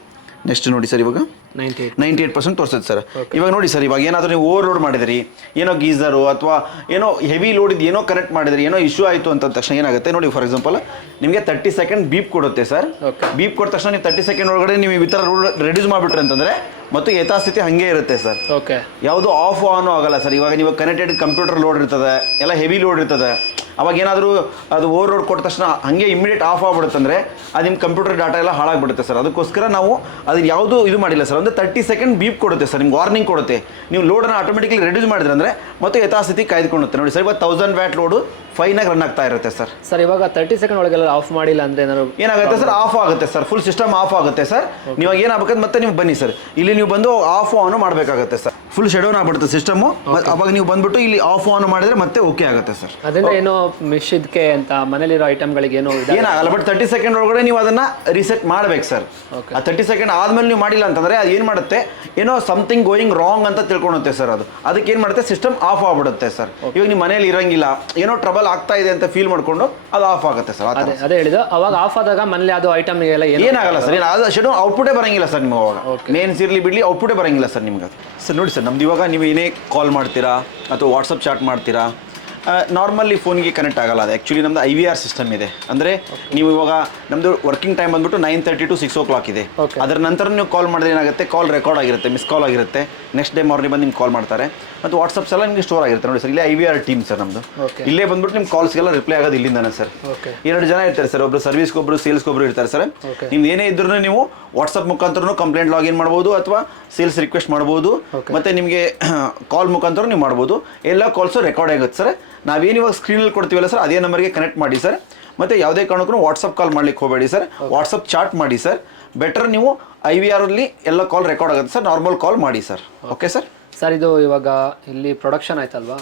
Next ನೋಡಿ ಸರ್, ಇವಾಗ 98% ತೋರಿಸುತ್ತೆ ಸರ್. ಇವಾಗ ನೋಡಿ ಸರ್, ಇವಾಗ ಏನಾದರೂ ನೀವು ಓವರ್ ಲೋಡ್ ಮಾಡಿದಿರಿ, ಏನೋ ಗೀಸರು ಅಥವಾ ಏನೋ ಹೆವಿ ಲೋಡ್ ಇದು ಏನೋ ಕನೆಕ್ಟ್ ಮಾಡಿದ್ರಿ, ಏನೋ ಇಶ್ಯೂ ಆಯಿತು ಅಂತ ತಕ್ಷಣ ಏನಾಗುತ್ತೆ ನೋಡಿ, ಫಾರ್ ಎಕ್ಸಾಂಪಲ್ ನಿಮಗೆ 30 ಸೆಕೆಂಡ್ ಬೀಪ್ ಕೊಡುತ್ತೆ ಸರ್. ಬೀಪ್ ಕೊಟ್ಟ ತಕ್ಷಣ ನೀವು 30 ಸೆಕೆಂಡ್ ಒಳಗಡೆ ನೀವು ಈ ಥರ ರೆಡ್ಯೂಸ್ ಮಾಡಿಬಿಟ್ರೆ ಅಂತಂದರೆ ಮತ್ತು ಯಥಾಸ್ಥಿತಿ ಹಾಗೆ ಇರುತ್ತೆ ಸರ್. ಯಾವುದು ಆಫ್ ಆನು ಆಗಲ್ಲ ಸರ್. ಇವಾಗ ನೀವು ಕನೆಕ್ಟೆಡ್ ಕಂಪ್ಯೂಟರ್ ಲೋಡ್ ಇರ್ತದೆ, ಎಲ್ಲ ಹೆವಿ ಲೋಡ್ ಇರ್ತದೆ. ಅವಾಗ ಏನಾದರೂ ಅದು ಓವರ್ಲೋಡ್ ಕೊಟ್ಟ ತಕ್ಷಣ ಹಾಗೆ ಇಮಿಡಿಯೇಟ್ ಆಫ್ ಆಗ್ಬಿಡುತ್ತೆ ಅಂದರೆ ಅದು ನಿಮ್ಮ ಕಂಪ್ಯೂಟರ್ ಡಾಟಾ ಎಲ್ಲ ಹಾಳಾಗ್ಬಿಡುತ್ತೆ ಸರ್. ಅದಕ್ಕೋಸ್ಕರ ನಾವು ಅದನ್ನು ಯಾವುದೂ ಇದು ಮಾಡಿಲ್ಲ ಸರ್. ಒಂದು 30 ಸೆಕೆಂಡ್ ಬೀಪ್ ಕೊಡುತ್ತೆ ಸರ್, ನಿಮ್ಗೆ ವಾರ್ನಿಂಗ್ ಕೊಡುತ್ತೆ. ನೀವು ಲೋಡನ್ನು ಆಟೋಮೆಟಿಕಲಿ ರೆಡ್ಯೂಸ್ ಮಾಡಿದ್ರೆ ಅಂದರೆ ಮತ್ತೆ ಯಥಾಸ್ಥಿತಿ ಕಾಯ್ದುಕೊಳ್ಳುತ್ತೆ. ನೋಡಿ ಸರ್, ಇವಾಗ 1000 ವ್ಯಾಟ್ ಲೋಡು ಫೈನಾಗಿ ರನ್ ಆಗ್ತಾ ಇರುತ್ತೆ ಸರ್. ಸರ್ ಇವಾಗ 30 ಸೆಕೆಂಡ್ ಒಳಗೆಲ್ಲ ಆಫ್ ಮಾಡಿಲ್ಲ ಅಂದರೆ ಏನಾಗುತ್ತೆ ಸರ್, ಆಫ್ ಆಗುತ್ತೆ ಸರ್, ಫುಲ್ ಸಿಸ್ಟಮ್ ಆಫ್ ಆಗುತ್ತೆ ಸರ್. ನೀವಾಗ ಏನಾಗಬೇಕಂದ್ರೆ ಮತ್ತೆ ನೀವು ಬನ್ನಿ ಸರ್, ಇಲ್ಲಿ ನೀವು ಬಂದು ಆಫ್ ಆನ್ ಮಾಡಬೇಕಾಗುತ್ತೆ ಸರ್. ಫುಲ್ ಶೆಡೌನ್ ಆಗ್ಬಿಡುತ್ತೆ ಸಿಸ್ಟಮು. ಅವಾಗ ನೀವು ಬಂದ್ಬಿಟ್ಟು ಇಲ್ಲಿ ಆಫ್ ಆನ್ ಮಾಡಿದ್ರೆ ಮತ್ತೆ ಓಕೆ ಆಗುತ್ತೆ ಸರ್. ಅದರಿಂದ ಏನೋ ಮಿಶಿದ್ಕೆ ಅಂತ ಮನೇಲಿರೋ ಐಟಮ್ಗಳಿಗೆ ಏನೋ ಏನಾಗಲ್ಲ, ಬಟ್ 30 ಸೆಕೆಂಡ್ ಒಳಗಡೆ ನೀವು ಅದನ್ನ ರೀಸೆಟ್ ಮಾಡ್ಬೇಕು ಸರ್. ಆ 30 ಸೆಕೆಂಡ್ ಆದ್ಮೇಲೆ ನೀವು ಮಾಡಿಲ್ಲ ಅಂತಂದ್ರೆ ಅದು ಏನು ಮಾಡುತ್ತೆ, ಏನೋ ಸಮಥಿಂಗ್ ಗೋಯಿಂಗ್ ರಾಂಗ್ ಅಂತ ತಿಳ್ಕೊಳುತ್ತೆ ಸರ್. ಅದಕ್ಕೆ ಏನು ಮಾಡುತ್ತೆ, ಸಿಸ್ಟಮ್ ಆಫ್ ಆಗ್ಬಿಡುತ್ತೆ ಸರ್. ಇವಾಗ ನೀವು ಮನೇಲಿ ಇರಂಗಿಲ್ಲ, ಏನೋ ಟ್ರಬಲ್ ಆಗ್ತಾ ಇದೆ ಅಂತ ಫೀಲ್ ಮಾಡ್ಕೊಂಡು ಅದು ಆಫ್ ಆಗುತ್ತೆ ಸರ್. ಅದೇ ಹೇಳಿದ್ದು, ಅವಾಗ ಆಫ್ ಆದಾಗ ಮನೇಲಿ ಅದು ಐಟಮ್ ಏನಾಗಲ್ಲ ಸರ್, ಅದು ಶೆಡ್ಯೂಲ್ ಔಟ್ಪುಟೇ ಬರಂಗಿಲ್ಲ ಸರ್. ನಿಮ್ಗೆ ಅವಾಗ ಮೇನ್ಸ್ ಇರಲಿ ಬಿಡಲಿ ಔಟ್ಪುಟೇ ಬರಂಗಿಲ್ಲ ಸರ್ ನಿಮ್ಗೆ. ಸರ್ ನೋಡಿ ಸರ್, ನಮ್ದು ಇವಾಗ ನೀವು ಏನೇ ಕಾಲ್ ಮಾಡ್ತೀರಾ ಅಥವಾ ವಾಟ್ಸಪ್ ಚಾಟ್ ಮಾಡ್ತೀರಾ, ನಾರ್ಮಲಿ ಫೋನ್ಗೆ ಕನೆಕ್ಟ್ ಆಗಲ್ಲ. ಅದು ಆ್ಯಕ್ಚುಲಿ ನಮ್ಮದು IVR ಸಿಸ್ಟಮ್ ಇದೆ. ಅಂದರೆ ನೀವು ಇವಾಗ ನಮ್ಮದು ವರ್ಕಿಂಗ್ ಟೈಮ್ ಬಂದ್ಬಿಟ್ಟು 9:30 to 6 o'clock ಇದೆ. ಅದರ ನಂತರ ನೀವು ಕಾಲ್ ಮಾಡಿದ್ರೆ ಏನಾಗುತ್ತೆ, ಕಾಲ್ ರೆಕಾರ್ಡ್ ಆಗಿರುತ್ತೆ, ಮಿಸ್ ಕಾಲ್ ಆಗಿರುತ್ತೆ. ನೆಕ್ಸ್ಟ್ ಡೇ ಮಾರ್ನಿಂಗ್ ಬಂದು ನಿಮ್ಗೆ ಕಾಲ್ ಮಾಡ್ತಾರೆ. ಮತ್ತು ವಾಟ್ಸಪ್ಸ್ ಎಲ್ಲ ನಿಮಗೆ ಸ್ಟೋರ್ ಆಗಿರುತ್ತೆ. ನೋಡಿ ಸರ್, ಇಲ್ಲೇ IVR ಟೀಮ್ ಸರ್ ನಮ್ಮದು. ಇಲ್ಲೇ ಬಂದ್ಬಿಟ್ಟು ನಿಮ್ಮ ಕಾಲ್ಸ್ಗೆಲ್ಲ ರಿಪ್ಲೈ ಆಗೋದು ಇಲ್ಲಿಂದಾನೆ ಸರ್. 2 ಜನ ಇರ್ತಾರೆ ಸರ್, ಒಬ್ಬರು ಸರ್ವಿಸ್ಗೊಬ್ಬರು ಸೇಲ್ಸ್ಗೊಬ್ಬರು ಇರ್ತಾರೆ ಸರ್. ನಿಮ್ದು ಏನೇ ಇದ್ರೂ ನೀವು ವಾಟ್ಸಪ್ ಮುಖಾಂತರ ಕಂಪ್ಲೇಂಟ್ ಲಾಗಿನ್ ಮಾಡ್ಬೋದು ಅಥವಾ ಸೇಲ್ಸ್ ರಿಕ್ವೆಸ್ಟ್ ಮಾಡ್ಬೋದು. ಮತ್ತು ನಿಮಗೆ ಕಾಲ್ ಮುಖಾಂತರ ನೀವು ಮಾಡ್ಬೋದು. ಎಲ್ಲ ಕಾಲ್ಸು ರೆಕಾರ್ಡ್ ಆಗುತ್ತೆ ಸರ್. ನಾವೇನು ಇವಾಗ ಸ್ಕ್ರೀನಲ್ಲಿ ಕೊಡ್ತೀವಲ್ಲ ಸರ್, ಅದೇ ನಂಬರ್ಗೆ ಕನೆಕ್ಟ್ ಮಾಡಿ ಸರ್. ಮತ್ತು ಯಾವುದೇ ಕಾರಣಕ್ಕೂ ವಾಟ್ಸಪ್ ಕಾಲ್ ಮಾಡ್ಲಿಕ್ಕೆ ಹೋಗಬೇಡಿ ಸರ್, ವಾಟ್ಸಪ್ ಚಾಟ್ ಮಾಡಿ ಸರ್. ಬೆಟರ್ ನೀವು IVR ಅಲ್ಲಿ ಎಲ್ಲ ಕಾಲ್ ರೆಕಾರ್ಡ್ ಆಗುತ್ತೆ ಸರ್, ನಾರ್ಮಲ್ ಕಾಲ್ ಮಾಡಿ ಸರ್. Okay sir. ಸರ್ ಇದು ಇವಾಗ ಇಲ್ಲಿ ಪ್ರೊಡಕ್ಷನ್ ಆಯ್ತಲ್ವಾ,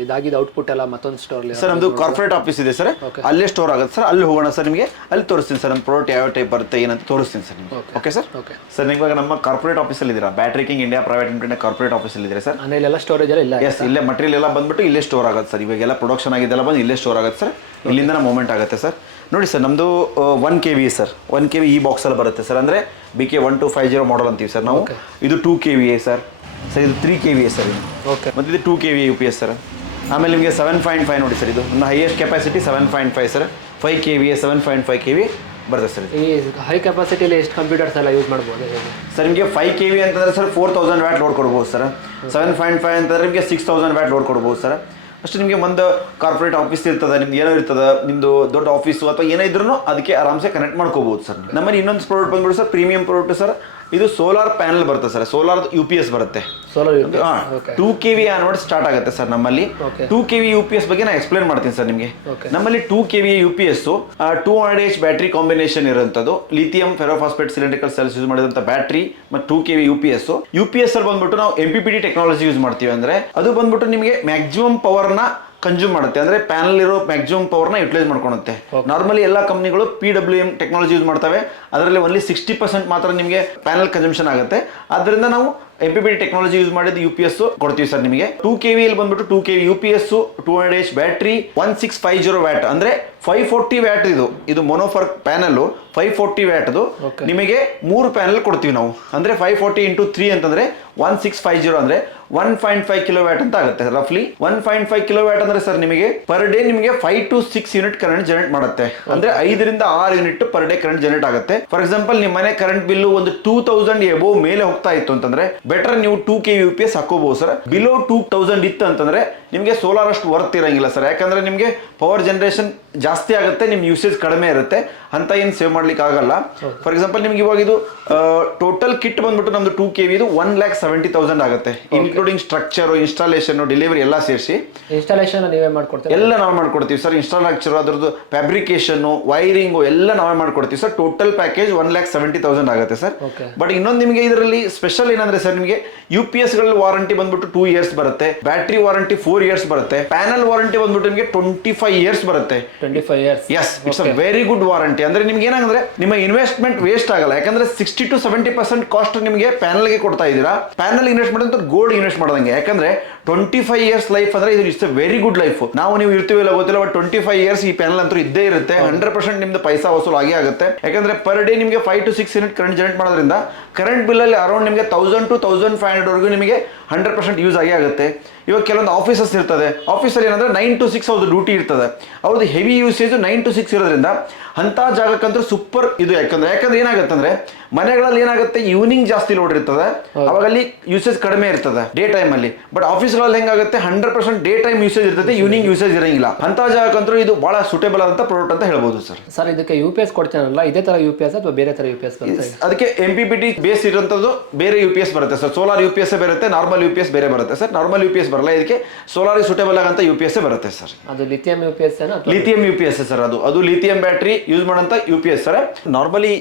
ಇದಾಗಿದ್ದು ಔಟ್ಪುಟ್ ಎಲ್ಲ ಮತ್ತೊಂದು ಸ್ಟೋರ್ ಸರ್ ನಮ್ಮದು ಕಾರ್ಪೊರೇಟ್ ಆಫೀಸ್ ಇದೆ ಸರ್, ಅಲ್ಲೇ ಸ್ಟೋರ್ ಆಗುತ್ತೆ ಸರ್. ಅಲ್ಲಿ ಹೋಗೋಣ ಸರ್, ನಿಮಗೆ ಅಲ್ಲಿ ತೋರಿಸ್ತೀನಿ ಸರ್. ನಮ್ಮ ಪ್ರಾಡಕ್ಟ್ ಯಾವ ಟೈಪ್ ಬರುತ್ತೆ ಏನಂತ ತೋರಿಸ್ತೀನಿ ಸರ್ ನಿಮಗೆ. Okay sir. ಸರ್ ಇವಾಗ ನಮ್ಮ ಕಾರ್ಪೊರೇಟ್ ಆಫೀಸಲ್ಲಿ ಇದ್ದೀರಾ, battery king India private limited corporate ಆಫೀಸಲ್ಲಿ ಇದ್ದೀರಾ ಸರ್. ಎಲ್ಲ ಸ್ಟೋರೇಜ್ ಎಲ್ಲ ಇಲ್ಲ. ಎಸ್, ಇಲ್ಲೇ ಮಟೀರಿಯಲ್ ಎಲ್ಲ ಬಂದ್ಬಿಟ್ಟು ಇಲ್ಲೇ ಸ್ಟೋರ್ ಆಗುತ್ತೆ ಸರ್. ಇವಾಗೆಲ್ಲ ಪ್ರೊಡಕ್ಷನ್ ಆಗಿದ್ದೆಲ್ಲ ಬಂದು ಇಲ್ಲೇ ಸ್ಟೋರ್ ಆಗುತ್ತೆ ಸರ್. ಇಲ್ಲಿಂದ ಮೂವ್ಮೆಂಟ್ ಆಗುತ್ತೆ ಸರ್. ನೋಡಿ ಸರ್, ನಮ್ಮದು 1 kV ಸರ್. 1 kV ಈ ಬಾಕ್ಸಲ್ಲಿ ಬರುತ್ತೆ ಸರ್. ಅಂದರೆ BK1250 ಮಾಡಲ್ ಅಂತೀವಿ ಸರ್ ನಾವು. ಇದು 2 kVA ಸರ್. ಸರ್ ಇದು 3 kVA ಸರ್ ಇದು. ಮತ್ತು ಇದು 2 kVA UPS ಸರ್. ಆಮೇಲೆ ನಿಮಗೆ 7.5 ನೋಡಿ ಸರ್, ಇದು ನನ್ನ highest capacity 7.5 sir. 5 kVA 7.5 kV ಬರುತ್ತೆ ಸರ್. ಈ ಹೈ ಕೆಪಾಸಿಟಿಲಿ ಎಷ್ಟು ಕಂಪ್ಯೂಟರ್ಸ್ ಎಲ್ಲ ಯೂಸ್ ಮಾಡ್ಬೋದು ಸರ್? ನಿಮಗೆ 5 kV ಅಂತಂದರೆ ಸರ್ 4000 ವ್ಯಾಟ್ ಲೋಡ್ ಕೊಡ್ಬೋದು ಸರ್. 7.5 ಅಂತಂದರೆ ನಿಮಗೆ 6000 ವ್ಯಾಟ್ ಲೋಡ್ ಕೊಡ್ಬೋದು ಸರ್. ಅಷ್ಟು ನಿಮಗೆ ಒಂದು ಕಾರ್ಪೊರೇಟ್ ಆಫೀಸ್ ಇರ್ತದೆ, ನಿಮ್ದು ಏನೋ ಇರ್ತದೆ, ನಿಮ್ಮದು ದೊಡ್ಡ ಆಫೀಸು ಅಥವಾ ಏನೇ ಇದ್ರೂ ಅದಕ್ಕೆ ಆರಾಮ್ಸೆ ಕನೆಕ್ಟ್ ಮಾಡ್ಕೋಬೋದು ಸರ್. ನಮ್ಮಲ್ಲಿ ಇನ್ನೊಂದು ಪ್ರಾಡಕ್ಟ್ ಬಂದ್ಬಿಟ್ಟು ಸರ್, ಪ್ರೀಮಿಯಂ ಪ್ರಾಡಕ್ಟ್ ಸರ್. ಇದು ಸೋಲಾರ್ ಪ್ಯಾನಲ್ ಬರುತ್ತೆ ಸರ್, ಸೋಲಾರ್ UPS ಬರುತ್ತೆ. 2 kV ಆನ್ವರ್ಡ್ ಸ್ಟಾರ್ಟ್ ಆಗುತ್ತೆ ಸರ್ ನಮ್ಮಲ್ಲಿ. 2 kV UPS ಬಗ್ಗೆ ನಾನು ಎಕ್ಸ್ಪ್ಲೇನ್ ಮಾಡ್ತೀನಿ ಸರ್ ನಿಮಗೆ. ನಮ್ಮಲ್ಲಿ 2 kV UPS 200H battery combination ಇರುವಂಥದ್ದು, ಲಿಥಿಯಂ ಫೆರೋಫಾಸ್ಫೇಟ್ ಸಿಲಿಂಡ್ರಿಕಲ್ ಸೆಲ್ಸ್ ಯೂಸ್ ಮಾಡಿದಂಥ ಬ್ಯಾಟ್ರಿ ಮತ್ತು 2 kV UPS ಅಲ್ಲಿ ಬಂದ್ಬಿಟ್ಟು ನಾವು MPPT ಟೆಕ್ನಾಲಜಿ ಯೂಸ್ ಮಾಡ್ತೀವಿ. ಅಂದರೆ ಅದು ಬಂದ್ಬಿಟ್ಟು ನಿಮಗೆ ಮ್ಯಾಕ್ಸಿಮಮ್ ಪವರ್ನ ಕನ್ಸ್ಯೂಮ್ ಮಾಡುತ್ತೆ. ಅಂದರೆ ಪ್ಯಾನಲ್ ಇರೋ ಮ್ಯಾಕ್ಸಿಮಮ್ ಪವರ್ನ ಯುಟಿಲೈಸ್ ಮಾಡ್ಕೊಳುತ್ತೆ. ನಾರ್ಮಲಿ ಎಲ್ಲ ಕಂಪ್ನಿಗಳು PWM ಟೆಕ್ನಾಲಜಿ ಯೂಸ್ ಮಾಡ್ತವೆ. ಅದರಲ್ಲಿ ಓನ್ಲಿ 60% ಮಾತ್ರ ನಿಮಗೆ ಪ್ಯಾನಲ್ ಕನ್ಸಂಪ್ಷನ್ ಆಗುತ್ತೆ. ಆದ್ದರಿಂದ ನಾವು MPPT ಟೆಕ್ನಾಲಜಿ ಯೂಸ್ ಮಾಡಿದ UPS ಕೊಡ್ತೀವಿ ಸರ್ ನಿಮಗೆ. 2 kV ಅಲ್ಲಿ ಬಂದ್ಬಿಟ್ಟು 2 kV UPS 200H battery 1650 watt ಅಂದರೆ 540 ವ್ಯಾಟ್. ಇದು ಮೊನೋಫರ್ ಪ್ಯಾನಲ್ 540 ವ್ಯಾಟ್. ನಿಮಗೆ 3 ಪ್ಯಾನಲ್ ಕೊಡ್ತೀವಿ ನಾವು. ಅಂದರೆ 540 × 3 ಅಂತಂದ್ರೆ 1650 ಅಂದರೆ 1.5 ಕಿಲೋವ್ಯಾಟ್ ಅಂತ ಆಗುತ್ತೆ ರಫ್ಲಿ. 1.5 ಕಿಲೋವ್ಯಾಟ್ ಅಂದ್ರೆ ಸರ್ ನಿಮಗೆ ಪರ್ ಡೇ ನಿಮಗೆ 5 to 6 ಯೂನಿಟ್ ಕರೆಂಟ್ ಜನರೇಟ್ ಮಾಡುತ್ತೆ. ಅಂದ್ರೆ 5 ರಿಂದ 6 unit per day current generate ಆಗುತ್ತೆ. ಫಾರ್ ಎಕ್ಸಾಂಪಲ್ ನಿಮ್ಮ ಮನೆ ಕರೆಂಟ್ ಬಿಲ್ ಒಂದು 2000 ಎಬೋವ್ ಮೇಲೆ ಹೋಗ್ತಾ ಇತ್ತು ಅಂತಂದ್ರೆ ಬೆಟರ್ ನೀವು 2 kV UPS ಹಾಕೋಬಹುದು ಸರ್. ಬಿಲೋ 2000 ಇತ್ತು ಅಂತಂದ್ರೆ ನಿಮಗೆ ಸೋಲಾರ್ ಅಷ್ಟು ವರ್ತ್ ಇರಂಗಿಲ್ಲ ಸರ್. ಯಾಕಂದ್ರೆ ನಿಮಗೆ ಪವರ್ ಜನರೇಷನ್ ಜಾಸ್ತಿ ಆಗುತ್ತೆ, ನಿಮ್ಮ ಯೂಸೇಜ್ ಕಡಿಮೆ ಇರುತ್ತೆ, ಅಂತ ಏನು ಸೇವ್ ಮಾಡ್ಲಿಕ್ಕೆ ಆಗಲ್ಲ. ಫಾರ್ ಎಕ್ಸಾಂಪಲ್ ನಿಮ್ಗೆ ಇವಾಗ ಇದು ಟೋಟಲ್ ಕಿಟ್ ಬಂದ್ಬಿಟ್ಟು ನಮ್ದು 2 kV ಇದು 1,70,000 ಆಗುತ್ತೆ, ಇನ್ಕ್ಲೂಡಿಂಗ್ ಸ್ಟ್ರಕ್ಚರ್, ಇನ್ಸ್ಟಾಲೇಷನ್, ಡೆಲಿವರಿ ಎಲ್ಲ ಸೇರಿಸಿ. ಇನ್ಸ್ಟಾಲೇಷನ್ ನೀವೇ ಮಾಡ್ಕೊಡ್ತೀವಿ? ಎಲ್ಲ ನಾವೇ ಮಾಡ್ಕೊಡ್ತೀವಿ ಸರ್. ಇನ್ಸ್ಟಾಲೇಷನ್, ಅದ್ರದ್ದು ಫ್ಯಾಬ್ರಿಕೇಶನ್, ವೈರಿಂಗು ಎಲ್ಲ ನಾವೇ ಮಾಡ್ಕೊಡ್ತೀವಿ ಸರ್. ಟೋಟಲ್ ಪ್ಯಾಕೇಜ್ 1,70,000 ಆಗುತ್ತೆ ಸರ್. ಬಟ್ ಇನ್ನೊಂದು ನಿಮಗೆ ಇದರಲ್ಲಿ ಸ್ಪೆಷಲ್ ಏನಂದ್ರೆ ಸರ್, ನಿಮಗೆ UPS ಗಳಲ್ಲಿ ವಾರಂಟಿ ಬಂದ್ಬಿಟ್ಟು 2 years ಬರುತ್ತೆ, ಬ್ಯಾಟ್ರಿ ವಾರಂಟಿ 4 years ಬರುತ್ತೆ, ಪ್ಯಾನಲ್ ವಾರಂಟಿ ಬಂದ್ಬಿಟ್ಟು ನಿಮಗೆ 25 years ಬರುತ್ತೆ. 25 years? Yes, it's a very good warranty. ಅಂದ್ರೆ ನಿಮ್ಗೆ ಏನಂದ್ರೆ ನಿಮ್ಮ ಇನ್ವೆಸ್ಟ್ಮೆಂಟ್ ವೇಸ್ಟ್ ಆಗಲ್ಲ. ಯಾಕಂದ್ರೆ 60 to 70% ಕಾಸ್ಟ್ ನಿಮಗೆ ಪ್ಯಾನಲ್ಗೆ ಕೊಡ್ತಾ ಇದ್ದೀರಾ. ಪ್ಯಾನಲ್ ಇನ್ವೆಸ್ಟ್ ಮಾಡೋದು ಗೋಲ್ಡ್ ಇನ್ವೆಸ್ಟ್ ಮಾಡೋದಂಗೆ. ಯಾಕಂದ್ರೆ 25 years ಲೈಫ್ ಅಂದ್ರೆ ಇದು it's a very good life. ನೀವು ಇರ್ತೀವಿಲ್ಲ ಗೊತ್ತಿಲ್ಲ, ಬಟ್ 25 years ಈ ಪ್ಯಾನಲ್ ಅಂತೂ ಇದ್ದೇ ಇರುತ್ತೆ. 100% ನಿಮ್ದು ಪೈಸಾ ವಸೂಲ್ ಆಗೇ ಆಗುತ್ತೆ. ಯಾಕಂದ್ರೆ ಪರ್ ಡೇ ನಿಮಗೆ 5 to 6 ಯೂನಿಟ್ ಕರೆಂಟ್ ಜನರೇಟ್ ಮಾಡೋದ್ರಿಂದ ಕರೆಂಟ್ ಬಿಲ್ ಅಲ್ಲಿ ಅರೌಂಡ್ ನಿಮಗೆ 1000 to 1500 ವರೆಗೂ ನಿಮಗೆ 100% ಯೂಸ್ ಆಗೇ ಆಗುತ್ತೆ. ಇವಾಗ ಕೆಲವೊಂದು ಆಫೀಸಸ್ ಇರ್ತದೆ, ಆಫೀಸಲ್ಲಿ ಏನಂದ್ರೆ 9 to 6 ಅವ್ರದ್ದು ಡ್ಯೂಟಿ ಇರ್ತದೆ, ಅವ್ರದ್ದು ಹೆವಿ ಯೂಸೇಜ್ 9 to 6 ಇರೋದ್ರಿಂದ ಅಂತ ಜಾಗಕ್ಕಂತೂ ಸೂಪರ್ ಇದು. ಯಾಕಂದ್ರೆ ಏನಾಗುತ್ತೆ ಅಂದ್ರೆ ಮನೆಗಳಲ್ಲಿ ಏನಾಗುತ್ತೆ ಈವ್ನಿಂಗ್ ಜಾಸ್ತಿ ಲೋಡ್ ಇರ್ತದೆ, ಅವಾಗ ಅಲ್ಲಿ ಯೂಸೇಜ್ ಕಡಿಮೆ ಇರ್ತದೆ ಡೇ ಟೈಮ್ ಅಲ್ಲಿ. ಬಟ್ ಆಫೀಸ್ಗಳಲ್ಲಿ ಹೆಂಗಾಗುತ್ತೆ 100% ಡೇ ಟೈಮ್ ಯೂಸೇಜ್ ಇರ್ತದೆ, ಈವ್ನಿಂಗ್ ಯೂಸೇಜ್ ಇರಂಗಿಲ್ಲ. ಅಂತ ಜಾಗಕ್ಕಂತೂ ಇದು ಬಹಳ ಸೂಟೇಬಲ್ ಆದಂತ ಪ್ರಾಡಕ್ಟ್ ಅಂತ ಹೇಳ್ಬೋದು ಸರ್. ಸರ್ ಇದಕ್ಕೆ UPS ಕೊಡ್ತೀನಲ್ಲ, ಇದೇ ತರ UPS ಅಥವಾ ಬೇರೆ ತರ UPS ಬರುತ್ತೆ? ಅದಕ್ಕೆ MPPT ಬೇಸ್ ಇರುವಂತದ್ದು ಬೇರೆ UPS ಬರುತ್ತೆ ಸರ್. ಸೋಲಾರ್ UPS ಬರುತ್ತೆ, ನಾರ್ಮಲ್ UPS ಬೇರೆ ಬರುತ್ತೆ ಸರ್. ನಾರ್ಮಲ್ UPS ಬರಲ್ಲ, ಇದಕ್ಕೆ ಸೋಲಾರ್ ಸೂಟೇಬಲ್ ಆಗಂತ UPS ಬರುತ್ತೆ ಸರ್. ಅದು lithium UPS lithium UPS sir. ಅದು ಲಿಥಿಯಂ ಬ್ಯಾಟ್ರಿ ಯೂಸ್ ಮಾಡಂತ UPS ಸರ್. ನಾರ್ಮಲಿ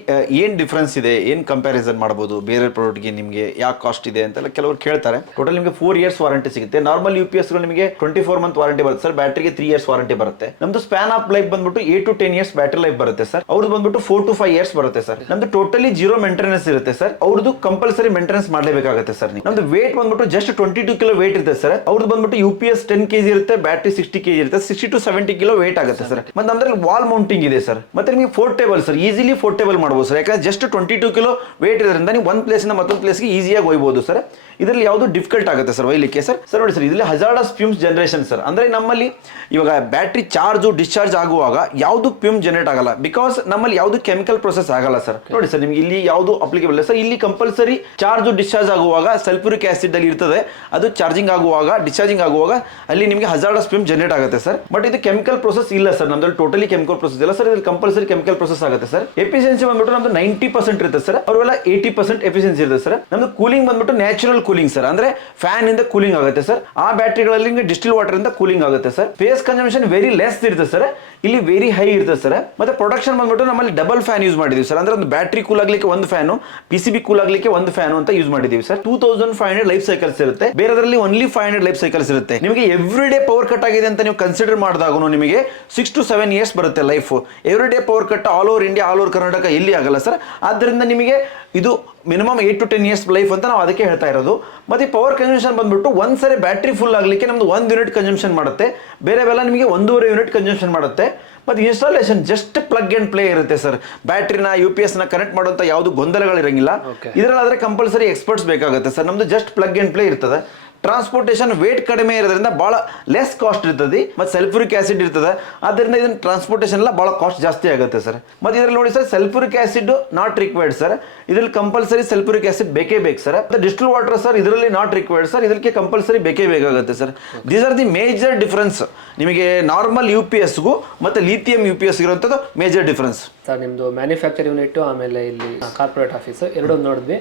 ಏನ್ ಡಿಫ್ರೆನ್ಸ್ ಇದೆ, ಏನ್ ಕಂಪ್ಯಾರಿಸನ್ ಮಾಡಬಹುದು ಬೇರೆ ಪ್ರಾಡಕ್ಟ್ಗೆ, ನಿಮಗೆ ಯಾಕೆ ಕಾಸ್ಟ್ ಇದೆ ಅಂತೆಲ್ಲ ಕೆಲವರು ಕೇಳ್ತಾರೆ. ಟೋಟಲ್ ನಿಮಗೆ 4 years ವಾರಂಟಿ ಸಿಗುತ್ತೆ. ನಾರ್ಮಲ್ UPS ಗಳು ನಿಮಗೆ 24 month ವಾರಂಟಿ ಬರುತ್ತೆ ಸರ್. ಬ್ಯಾಟ್ರಿಗೆ 3 years ವಾರಂಟಿ ಬರುತ್ತೆ. ನಮ್ದು ಸ್ಪ್ಯಾನ್ ಆಫ್ ಲೈಫ್ ಬಂದ್ಬಿಟ್ಟು 8 to 10 years ಬ್ಯಾಟರಿ ಲೈಫ್ ಬರುತ್ತೆ ಸರ್. ಅವ್ರದ್ದು ಬಂದ್ಬಿಟ್ಟು 4 to 5 years ಬರುತ್ತೆ ಸರ್. ನಮ್ದು ಟೋಟಲಿ 0 ಮೇಂಟೆನೆನ್ಸ್ ಇರುತ್ತೆ ಸರ್. ಅವ್ರದ್ದು ಕಂಪಲ್ಸರಿ ಮೇಂಟೆನೆನ್ಸ್ ಮಾಡಲೇಬೇಕಾಗುತ್ತೆ ಸರ್. ನಮ್ದು ವೇಟ್ ಬಂದ್ಬಿಟ್ಟು ಜಸ್ಟ್ 22 kg ವೇಟ್ ಇರುತ್ತೆ ಸರ್. ಅವ್ರದ್ದು ಬಂದ್ಬಿಟ್ಟು UPS 10 kg ಇರುತ್ತೆ, ಬ್ಯಾಟ್ರಿ 60 kg ಇರುತ್ತೆ. 60 to 70 kg ವೇಟ್ ಆಗುತ್ತೆ ಸರ್. ಮತ್ತೆ ನಮ್ದ್ರಲ್ಲಿ ವಾಲ್ ಮೌಂಟಿಂಗ್ ಇದೆ ಸರ್. ಮತ್ತೆ ನಿಮಗೆ ಪೋರ್ಟೇಬಲ್ ಸರ್, ಈಸಿಲಿ ಪೋರ್ಟೇಬಲ್ ಮಾಡಬಹುದು ಸರ್. ಯಾಕಂದ್ರೆ ಜಸ್ಟ್ 22 kg ವೇಟ್ ಇರೋದ್ರಿಂದ ನೀವು ಒಂದು ಪ್ಲೇಸ್ ಇಂದ ಮತ್ತೊಂದು ಪ್ಲೇಸ್ಗೆ ಈಸಿಯಾಗಿ ಒಯ್ಬಹುದು ಸರ್. ಇದರಲ್ಲಿ ಯಾವುದು ಡಿಫಿಕಲ್ಟ್ ಆಗುತ್ತೆ ಸರ್ ಒಯ್ಲಿಕ್ಕೆ ಸರ್. ಸರ್ ನೋಡಿ ಸರ್, ಇದರಲ್ಲಿ ಹಜಾರ್ಡಸ್ ಫ್ಯೂಮ್ಸ್ ಜನರೇಷನ್ ಸರ್. ಅಂದ್ರೆ ನಮ್ಮಲ್ಲಿ ಇವಾಗ ಬ್ಯಾಟ್ರಿ ಚಾರ್ಜ್ ಡಿಸ್ಚಾರ್ಜ್ ಆಗುವಾಗ ಯಾವುದು ಫ್ಯೂಮ್ ಜನರೇಟ್ ಆಗಲ್ಲ, ಬಿಕಾಸ್ ನಮ್ಮಲ್ಲಿ ಯಾವುದು ಕೆಮಿಕಲ್ ಪ್ರೊಸೆಸ್ ಆಗಲ್ಲ ಸರ್. ನೋಡಿ ಸರ್, ನಿಮ್ಗೆ ಇಲ್ಲಿ ಯಾವುದು ಅಪ್ಲಿಕೇಬಲ್ ಇಲ್ಲ ಸರ್. ಇಲ್ಲಿ ಕಂಪಲ್ಸರಿ ಚಾರ್ಜ್ ಡಿಸ್ಚಾರ್ಜ್ ಆಗುವಾಗ ಸಲ್ಫ್ಯೂರಿಕ್ ಆಸಿಡ್ ಅಲ್ಲಿ ಇರ್ತದೆ, ಅದು ಚಾರ್ಜಿಂಗ್ ಆಗುವಾಗ ಡಿಸ್ಚಾರ್ಜಿಂಗ್ ಆಗುವಾಗ ಅಲ್ಲಿ ನಿಮಗೆ ಹಜಾರ್ಡಸ್ ಫ್ಯೂಮ್ ಜನರೇಟ್ ಆಗುತ್ತೆ ಸರ್. ಬಟ್ ಇದು ಕೆಮಿಕಲ್ ಪ್ರೊಸೆಸ್ ಇಲ್ಲ ಸರ್. ನಮ್ದಲ್ಲಿ ಟೋಟಲಿ ಕೆಮಿಕಲ್ ಪ್ರೊಸೆಸ್ ಇಲ್ಲ ಸರ್. ಇದ್ರಲ್ಲಿ ಕಂಪಲ್ಸರಿ ಕೆಮಿಕಲ್ ಪ್ರೊಸೆಸ್ ಆಗುತ್ತೆ ಸರ್. ಎಫಿಷಿಯನ್ಸಿ ಬಂದ್ಬಿಟ್ಟು ನಮ್ದು 90% ಇರುತ್ತೆ ಸರ್. ಅವರೆಲ್ಲ 80% ಎಫಿಷಿಯನ್ಸಿ ಇರುತ್ತೆ ಸರ್. ನಮ್ದು ಕೂಲಿಂಗ್ ಬಂದ್ಬಿಟ್ಟು ನ್ಯಾಚುರಲ್ ಕೂಲಿಂಗ್ ಸರ್. ಅಂದ್ರೆ ಫ್ಯಾನ್ ಇಂದ ಕೂಲಿಂಗ್ ಆಗುತ್ತೆ ಸರ್. ಆ ಬ್ಯಾಟ್ರಿಗಳಲ್ಲಿ ಡಿಸ್ಟಿಲ್ ವಾಟರ್ ಇಂದ ಕೂಲಿಂಗ್ ಆಗುತ್ತೆ sir. Space consumption very less ಇರುತ್ತೆ ಸರ್. ಇಲ್ಲಿ ವೆರಿ ಹೈ ಇರುತ್ತೆ ಸರ್. ಮತ್ತೆ ಪ್ರೊಡಕ್ಷನ್ ಬಂದ್ಬಿಟ್ಟು ನಮ್ಮಲ್ಲಿ ಡಬಲ್ ಫ್ಯಾನ್ ಯೂಸ್ ಮಾಡಿದೀವಿ ಸರ್. ಅಂದ್ರೆ ಒಂದು ಬ್ಯಾಟ್ರಿ ಕೂಲ್ ಆಗ್ಲಿಕ್ಕೆ ಒಂದು ಫ್ಯಾನು, PCB ಕೂಲ್ ಆಗ್ಲಿಕ್ಕೆ ಒಂದು ಫ್ಯಾನು ಅಂತ ಯೂಸ್ ಮಾಡಿದೀವಿ ಸರ್. 2500 ಲೈಫ್ ಸೈಕಲ್ಸ್ ಇರುತ್ತೆ. ಬೇರೆದರಲ್ಲಿ ಓನ್ಲಿ 500 ಲೈಫ್ ಸೈಕಲ್ಸ್ ಇರುತ್ತೆ. ನಿಮಗೆ ಎವ್ರಿ ಡೇ ಪವರ್ ಕಟ್ ಆಗಿದೆ ಅಂತ ನೀವು ಕನ್ಸಿಡರ್ ಮಾಡಿದಾಗ ನಿಮಗೆ 6 to 7 years ಬರುತ್ತೆ life. Every day power cut all over India, all over Karnataka ಎಲ್ಲಿ ಆಗಲ್ಲ ಸರ್. ಆದ್ದರಿಂದ ನಿಮಗೆ ಇದು ಮಿನಿಮಮ್ 8 to 10 years ಲೈಫ್ ಅಂತ ನಾವು ಅದಕ್ಕೆ ಹೇಳ್ತಾ ಇರೋದು. ಮತ್ತೆ ಪವರ್ ಕನ್ಸಂಪ್ಷನ್ ಬಂದ್ಬಿಟ್ಟು ಒಂದ್ಸರಿ ಬ್ಯಾಟ್ರಿ ಫುಲ್ ಆಗಲಿಕ್ಕೆ ನಮ್ದು 1 ಯೂನಿಟ್ ಕನ್ಸಂಪ್ಷನ್ ಮಾಡುತ್ತೆ. ಬೇರೆವೆಲ್ಲ ನಿಮಗೆ 1.5 ಯೂನಿಟ್ ಕನ್ಸಂಪ್ಷನ್ ಮಾಡುತ್ತೆ. ಮತ್ತೆ installation just plug and play ಇರುತ್ತೆ ಸರ್. ಬ್ಯಾಟ್ರಿನ UPS ನ ಕನೆಕ್ಟ್ ಮಾಡುವಂತ ಯಾವುದು ಗೊಂದಲಗಳಿರಂಗಿಲ್ಲ. ಇದರಲ್ಲಾದ್ರೆ ಕಂಪಲ್ಸರಿ ಎಕ್ಸ್ಪರ್ಟ್ಸ್ ಬೇಕಾಗುತ್ತೆ ಸರ್. ನಮ್ದು ಜಸ್ಟ್ ಪ್ಲಗ್ ಅಂಡ್ ಪ್ಲೇ ಇರ್ತದೆ. ಟ್ರಾನ್ಸ್ಪೋರ್ಟೇಷನ್ ವೇಟ್ ಕಡಿಮೆ ಇರೋದ್ರಿಂದ ಬಹಳ ಲೆಸ್ ಕಾಸ್ಟ್ ಇರ್ತದೆ. ಮತ್ತೆ ಸಲ್ಫ್ಯೂರಿಕ್ ಆಸಿಡ್ ಇರ್ತದೆ, ಆದ್ದರಿಂದ ಇದನ್ನ ಟ್ರಾನ್ಸ್ಪೋರ್ಟೇಷನ್ ಎಲ್ಲ ಬಹಳ ಕಾಸ್ಟ್ ಜಾಸ್ತಿ ಆಗುತ್ತೆ ಸರ್. ಮತ್ತೆ ಇದರಲ್ಲಿ ನೋಡಿ sir, sulphuric acid not required sir. ಇದರಲ್ಲಿ ಕಂಪಲ್ಸರಿ ಸಲ್ಫ್ಯೂರಿಕ್ ಆಸಿಡ್ ಬೇಕೇ ಬೇಕು ಸರ್. ಮತ್ತೆ ಡಿಸ್ಟಿಲ್ ವಾಟರ್ ಸರ್ ಇದರಲ್ಲಿ ನಾಟ್ ರಿಕ್ವೈರ್ಡ್ ಸರ್. ಇದಕ್ಕೆ ಕಂಪಲ್ಸರಿ ಬೇಕೇ ಬೇಕಾಗುತ್ತೆ sir. These are the major difference ನಿಮಗೆ ನಾರ್ಮಲ್ UPSಗೂ ಮತ್ತೆ ಲಿಥಿಯಂ UPS ಇರುವಂಥದ್ದು ಮೇಜರ್ ಡಿಫರೆನ್ಸ್ ಸರ್. ನಿಮ್ದು ಮ್ಯಾನುಫ್ಯಾಕ್ಚರ್ ಯೂನಿಟ್, ಆಮೇಲೆ ಇಲ್ಲಿ ಕಾರ್ಪೊರೇಟ್ ಆಫೀಸ್ ಎರಡು ನೋಡಿದ್ವಿ.